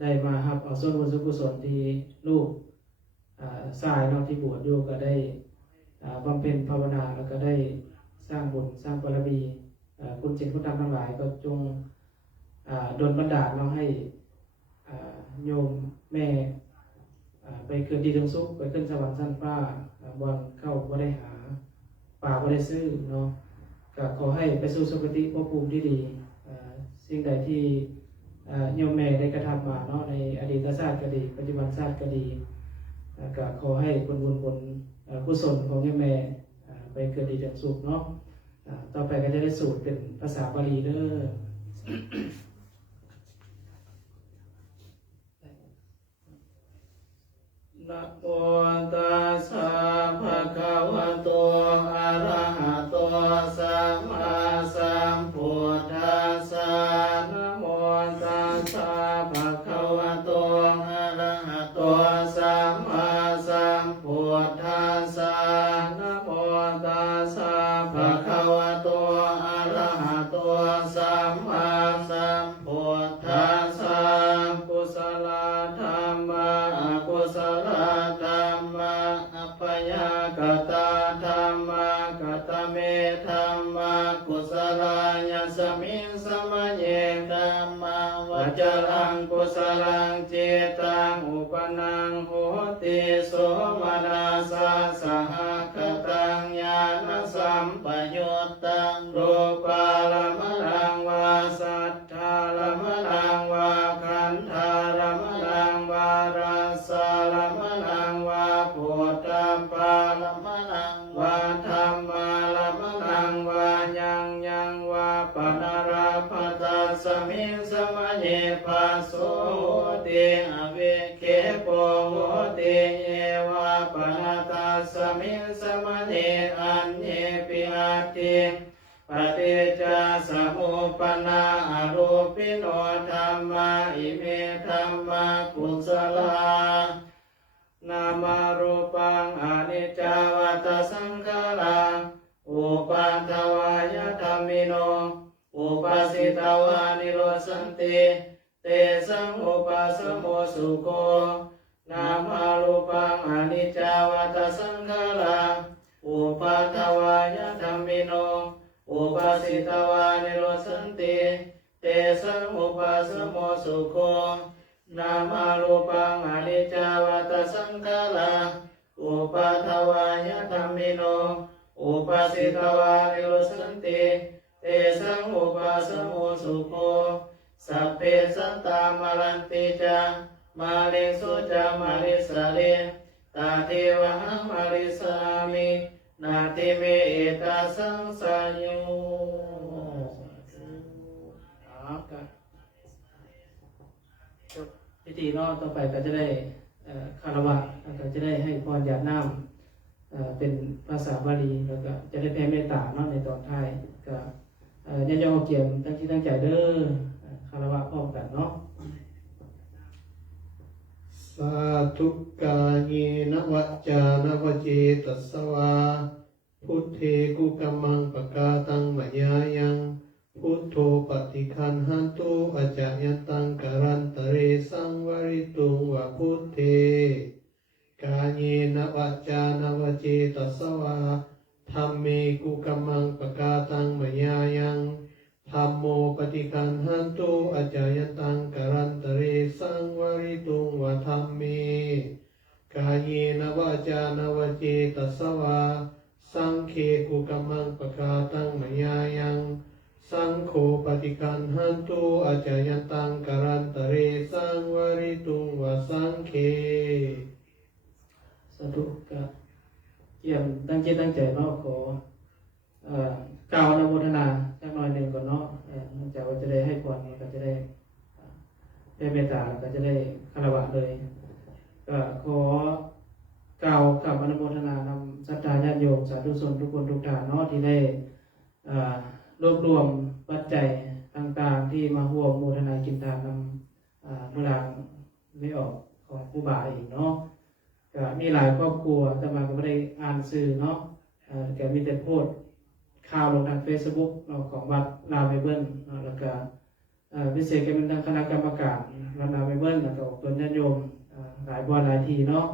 ได้มาครับเอาส่วนบุญส่วนกุศลที่ลูกชายเนาะที่บวชอยู่ก็ได้บำเพ็ญภาวนาแล้วก็ได้สร้างบุญสร้างบารมีคุณเจตคุณธรรมทั้งหลายก็จงดลบันดาลเราให้โยมแม่ไปเกิดดีถึงสุขไปขึ้นสวรรค์ชั้นฟ้าวันเข้าบ่ได้หาป่าบ่ได้ซื้อเนาะก็ขอให้ไปสู่สุคติภพภูมิที่ดีสิ่งใดที่โยมแม่ได้กระทำมาเนาะในอดีตชาติก็ดีปัจจุบันชาติก็ดีก็ขอให้ผลบุญผลกุศลของโยมแม่ไปเกิดดีถึงสุขเนาะต่อไปก็จะได้สูตรเป็นภาษาบาลีเด้อนะโมตัสสะภะคะวะโตอะระหะโตสัมมาสัมพุทธัสสะนะโมตัสสะภะคะวะโตอะระหะโตสัมมาสัมพุทธัสสะนะโมตัสสะภะคะวะโตอะระหะโตสัมมาสัมพุทธัสสะกุศลธรรมะอกุศลธรรมะอัปปยากตาธรรมะกตเมธรรมะกุศลายสมิงสมะเยกัมมะวจรังกุศลังเจตังอุปนังโหติโสมนัสสะสหคตังญาณสัมปยุตตังรูปา มิงสมะเนปัสโสติอเวเคโปโหติเอวะปะนาตัสสมิงสมะเนอันเนปิอาติปฏิจจสมุปปนาอรูปิโนธัมมาอิเมธัมมากุศลานามารูปังอนิจจาวัตสังขาราอุปัฏฐวายธัมมิโนอุปัสสิตวานิโรสันติเตสังอุปัสสโมสุโคนามารูปังอนิจจาวัตสังขาราอุปัฏฐวายธัมมิโนอุปัสสิตวานิโรสันติเตสังอุปัสสโมสุโคนามารูปังอนิจจาวัตสังขาราอุปัฏฐวายธัมมิโนอุปัสสิตวานิโรสันติเตสังอุปัสสโมสุโคสัพเพสัตตามรันติจามาเลสุจามาลิสาเลตาเทวะมาลิสามินาทิเมเอตาสังสายุจบพิธีเนาะต่อไปก็จะได้คารวะแล้วก็จะได้ให้พรหยาดน้ำเป็นภาษาบาลีแล้วก็จะได้แผ่เมตตาเนาะในตอนท้ายก็ญาติโยมเกี่ยมตั้งที่ตั้งใจเด้อคารวะพร้อมกันเนาะ สาธุกายนวัจจานวเจตัสสวาพุทเทกุกัมมังปะกาตังมะยายังพุทโธปฏิคันหันตุอาจายันตังการันตะเรสังวริตุงวะพุทเทกายนวัจจานวเจตัสสวาธัมเมกุกัมมังปะกาตังมะยายังธัมโมปฏิคันหันตุอาจายันตังการันตะเรสังวริตุงวะธัมเมกายนวาจานวเจตัสสวาสังเคกุกัมมังปะกาตังมะยายังสังโฆปฏิคันหันตุอาจายันตังการันตะเรสังวริตุงวะสังเคสาธุก็เยี่ยมตั้งใจตั้งใจเนาะขอกล่าวอนุโมทนาสักหน่อยหนึ่งก่อนเนาะหลังจากว่าจะได้ให้พรก็จะได้ให้เมตตาก็จะได้คารวะเลยก็ขอกล่าวกับอนุโมทนานำศรัทธาญาติโยมสาธุชนทุกคนทุกท่านเนาะที่ได้รวบรวมปัจจัยต่างๆที่มาร่วมโมทนากินทานนำเมื่อหลังไม่ออกของผู้บ่าอีกเนาะก็มีหลายครอบครัวแต่มาก็ไม่ได้อ่านสื่อเนาะแกมีแต่โพสต์ข่าวลงทาง Facebook ของวัดลาวไบเบิลแล้วก็พิเศษก็เป็นทางคณะกรรมการวัดลาวไบเบิลแล้วก็ตัวญาติโยมหลายบ่อหลายทีเนาะ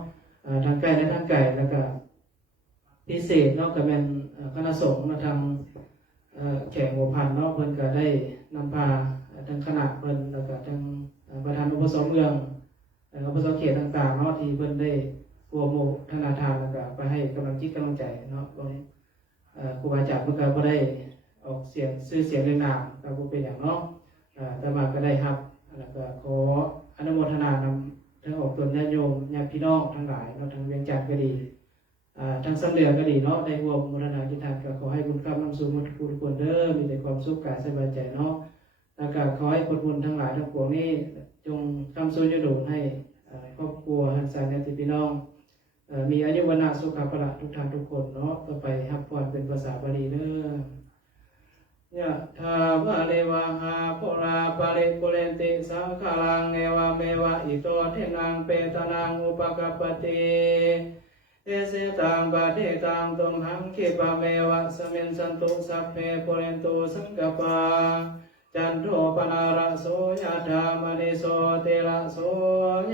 ทางใกล้และทางไกลแล้วก็พิเศษเนาะก็เป็นคณะสงฆ์มาทางแขกหัวพันเนาะเพิ่นก็ได้นำพาทางคณะเพิ่นแล้วก็ทางประธานอุปสมบทเมืองอุปสมบทเขตต่างๆเนาะที่เพิ่นได้รวมโมทนาทานแล้วก็ไปให้กำลังจิตกำลังใจเนาะครูบาอาจารย์เพิ่นก็บ่ได้ออกเสียงชื่อเสียงเรียงนามก็บ่เป็นหยังเนาะแต่มาก็ได้รับแล้วก็ขออนุโมทนานำทั้งออกตนญาติโยมญาติพี่น้องทั้งหลายเนาะทั้งเวียงจันทร์ก็ดีทั้งสำเร็จก็ดีเนาะได้รวมโมทนากิจทานก็ขอให้บุญกรรมนำสู่มุทุกคนเด้อมีแต่ความสุขกายสบายใจเนาะแล้วก็ขอให้ผลบุญทั้งหลายทั้งปวงนี้จงคำสู้ยุดให้ครอบครัวทั้งสายญาติพี่น้องมีอายุวนะสุขภาพทุกท่านทุกคนเนาะต่อไปรับพรเป็นภาษาบาลีเด้อยะถาวะเลวะหาปุราปาริปุเรนติสังขลังเอวะเมวะอิโตเทนังเปตนังอุปกัปปติเอเสตังปะเทตังตุมหังคิปะเมวะสมินสันตุสัพเพปุเรนตุสังกปาจันโทปนาระโสยะธามณิโสติระโส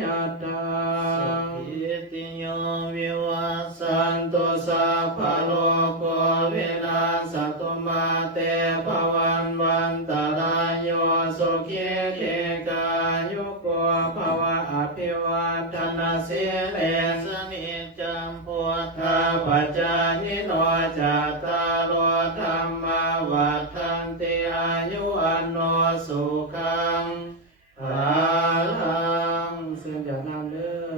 ยะธาอิติโยวิวัสสันตุสัพพะโลกวินาศตุมาเตภวันวันตรายโยสุขีธิกายุโกภวะอภิวาทนาสิเลสนิจัมพุทธาปัจจายิโนจัตตารโอธรรมาวัฏันติอายุอันโนสุขังภาลังเสื่อมจากน้ำเด้อ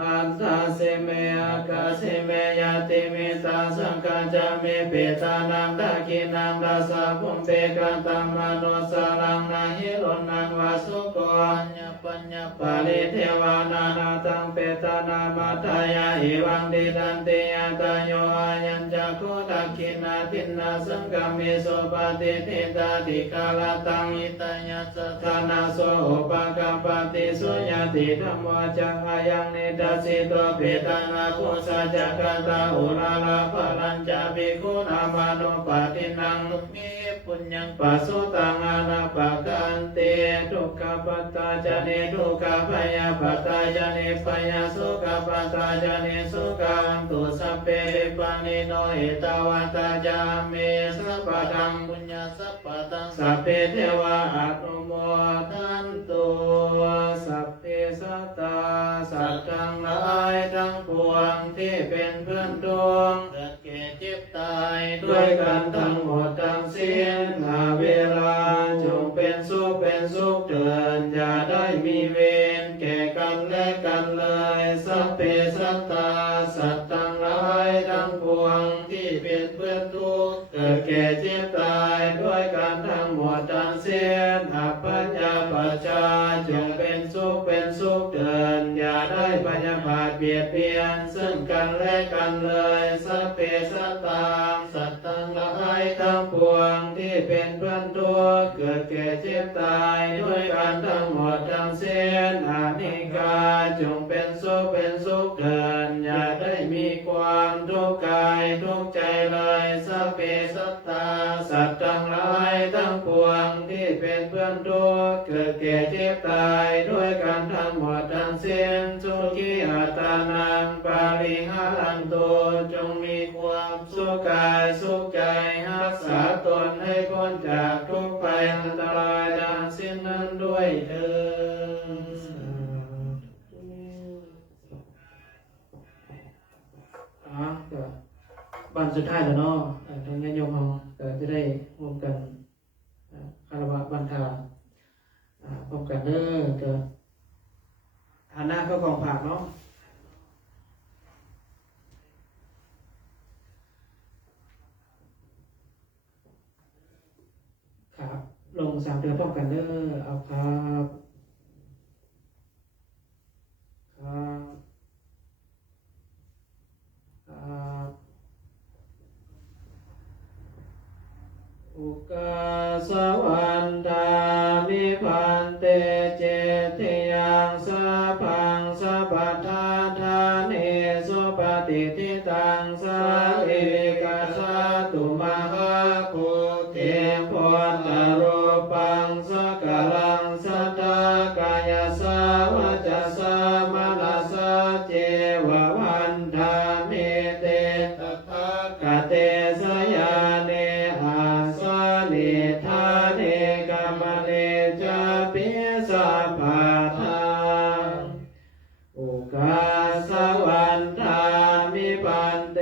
อันตาเสเมอากาเสเมยติมิตาส เปตานังตะกินังราสะพุมเปกันตัมมโนสลังนาหิโรนังวาสุโกปัญญปาลิเทวานานาตังเปตานามัตยาอิวังดิดันติยตาโยอายัญจักขุตะกินาทินนาสังกัมมิโสปฏิทิตาติกาลตังอิตยัสสะนาโสอุปกัปปติสุญญติธัมโมจักอายังเนตัสสิโตเปตานาโคสะจักตาอุราลาภลัญจาภิกขุนามานุปตินังมิปุญญังปัสสุตังอานาปะกันเตทุกขปัตตาจเนทุกขพยาปัตตาจเนพยาสุขปัตตาจเนสุขังตุสัพเพปะนิโนเอตวัตตาจามิสัพพตังปุญญาสัพพตังสัพเพเทวะอนุโมทันตุสัพเพสัตตาสัตว์ทั้งหลายทั้งปวงที่เป็นเพื่อนดวงเกิดแก่เจ็บตายด้วยกันทั้งหมดทั้งสิ้นเวลาจงเป็นสุขเถิดอย่าได้มีเวรแก่กันและกันเลยสัพเพสัตตาสัตว์ทั้งหลายทั้งปวงที่เป็นเพื่อนทุกข์เกิดแก่เจ็บตายด้วยกันทั้งหมดทั้งสิ้นอัปปัญญาปัจจาจงเป็นสุขเถิดอย่าได้พยาบาทเบียดเบียนซึ่งกันและกันเลยสัพเพสัตตาสัตว์ทั้งหลายทั้งปวงที่เป็นเพื่อนทุกข์เกิดแก่เจ็บตายด้วยกันทั้งหมดทั้งสิ้นอานิกาจงเป็นสุขเถิดอย่าได้มีความทุกข์กายทุกข์ใจเลยสัพเพสัตตาสัตว์ทั้งหลายทั้งปวงที่เป็นเพื่อนทุกข์เกิดแก่เจ็บตายด้วยกันทั้งหมดทั้งสิ้นสุขีอัตตานังปาริหารันตุจงมีความสุขกายสุขใจรักษาตนให้พ้นจากทุกภัยอันตรายทั้งสิ้นนั้นด้วยเถิดวันสุดท้ายแล้วเนาะทางญาติโยมเราจะได้ร่วมกันคารวะบันทาพร้อมกันเด้อเกิดหันหน้าเข้ากองผักเนาะครับลง3 เดือนพร้อมกันเด้อเอาครับครับครับอุกาสวันตามิพันเตเจติยังสัพพังสัพพทาทานิสุปฏิทิตังสัพพิวิกัสสตุมหาภูเกพุทธรูปังสักกลังสัทธากายสาวจสามนัสสะเจวะวันทามิเตตถากเตสยาเนอาสวะเนธาเนกัมมะเนจาปิสัพพะทาอุกาสวันตามิปันเต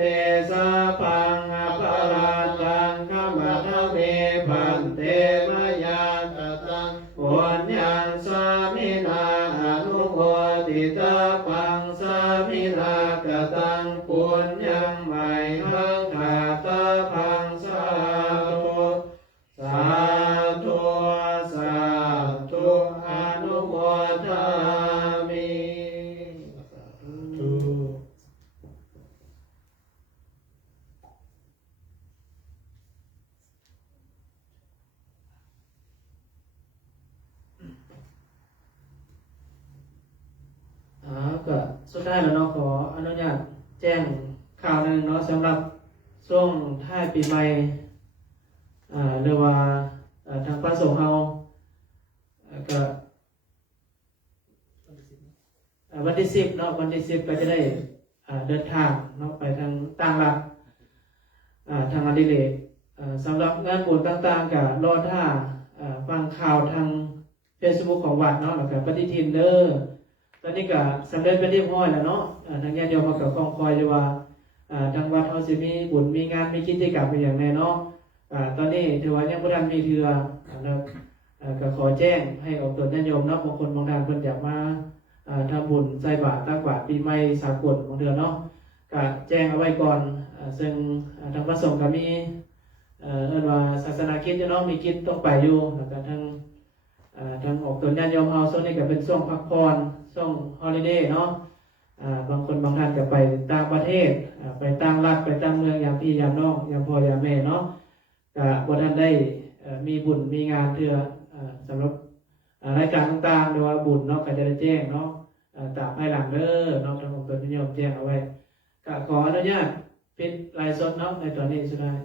สัพพังอภราตังขมัทเวพันเตมยาตตังปุญญังสามินาอนุโมทิตาปังสามินากตังปุญญังไมหังขาตาพังสาธุสาธุอนุโมทามิสาธุ ก็สุดท้ายแล้วเนาะขออนุญาตแจ้งข่าวหนึ่งเนาะสำหรับช่วงท้ายปีใหม่เรียกว่าทางพระสงฆ์เราก็วันที่10เนาะวันที่10ก็จะได้เดินทางเนาะไปทางต่างรัฐทางอดิเรกสำหรับงานบุญต่างๆก็รอท่าฟังข่าวทาง Facebook ของวัดเนาะแล้วก็ปฏิทินเด้อตอนนี้ก็สำเร็จเป็นที่ห้อยแล้วเนาะทางญาติโยมมากับกองคอยอยู่ว่าทางวัดเฮาสิมีบุญมีงานมีกิจกรรมเป็นอย่างไรเนาะตอนนี้ถือว่ายังบ่ทันมีเทื่อแล้วก็ขอแจ้งให้ออกตนญาติโยมเนาะบางคนบางท่านเพิ่นอยากมาทำบุญใส่บาตรตักบาตรปีใหม่สากลของเดือนเนาะ ก็แจ้งเอาไว้ก่อนซึ่งทางพระสงฆ์ก็มีเอิ้นว่าศาสนาคริสต์เนาะมีกิจต้องไปอยู่แล้วก็ทางออกตัวญาติโยมเฮาช่วงนี้ก็เป็นช่วงพักผ่อนช่วงฮอลิเดย์เนาะบางคนบางท่านก็ไปต่างประเทศไปต่างรัฐไปต่างเมืองยามพี่ยามน้องยามพ่อยามแม่เนาะก็บ่ทันได้มีบุญมีงานเทื่อสำหรับรายการต่างๆหรือว่าบุญเนาะก็จะได้แจ้งเนาะตามภายหลังเด้อเนาะทางองค์ตัวญาติโยมแจ้งเอาไว้ก็ขออนุญาตปิดไลฟ์สดเนาะในตอนนี้สุดท้าย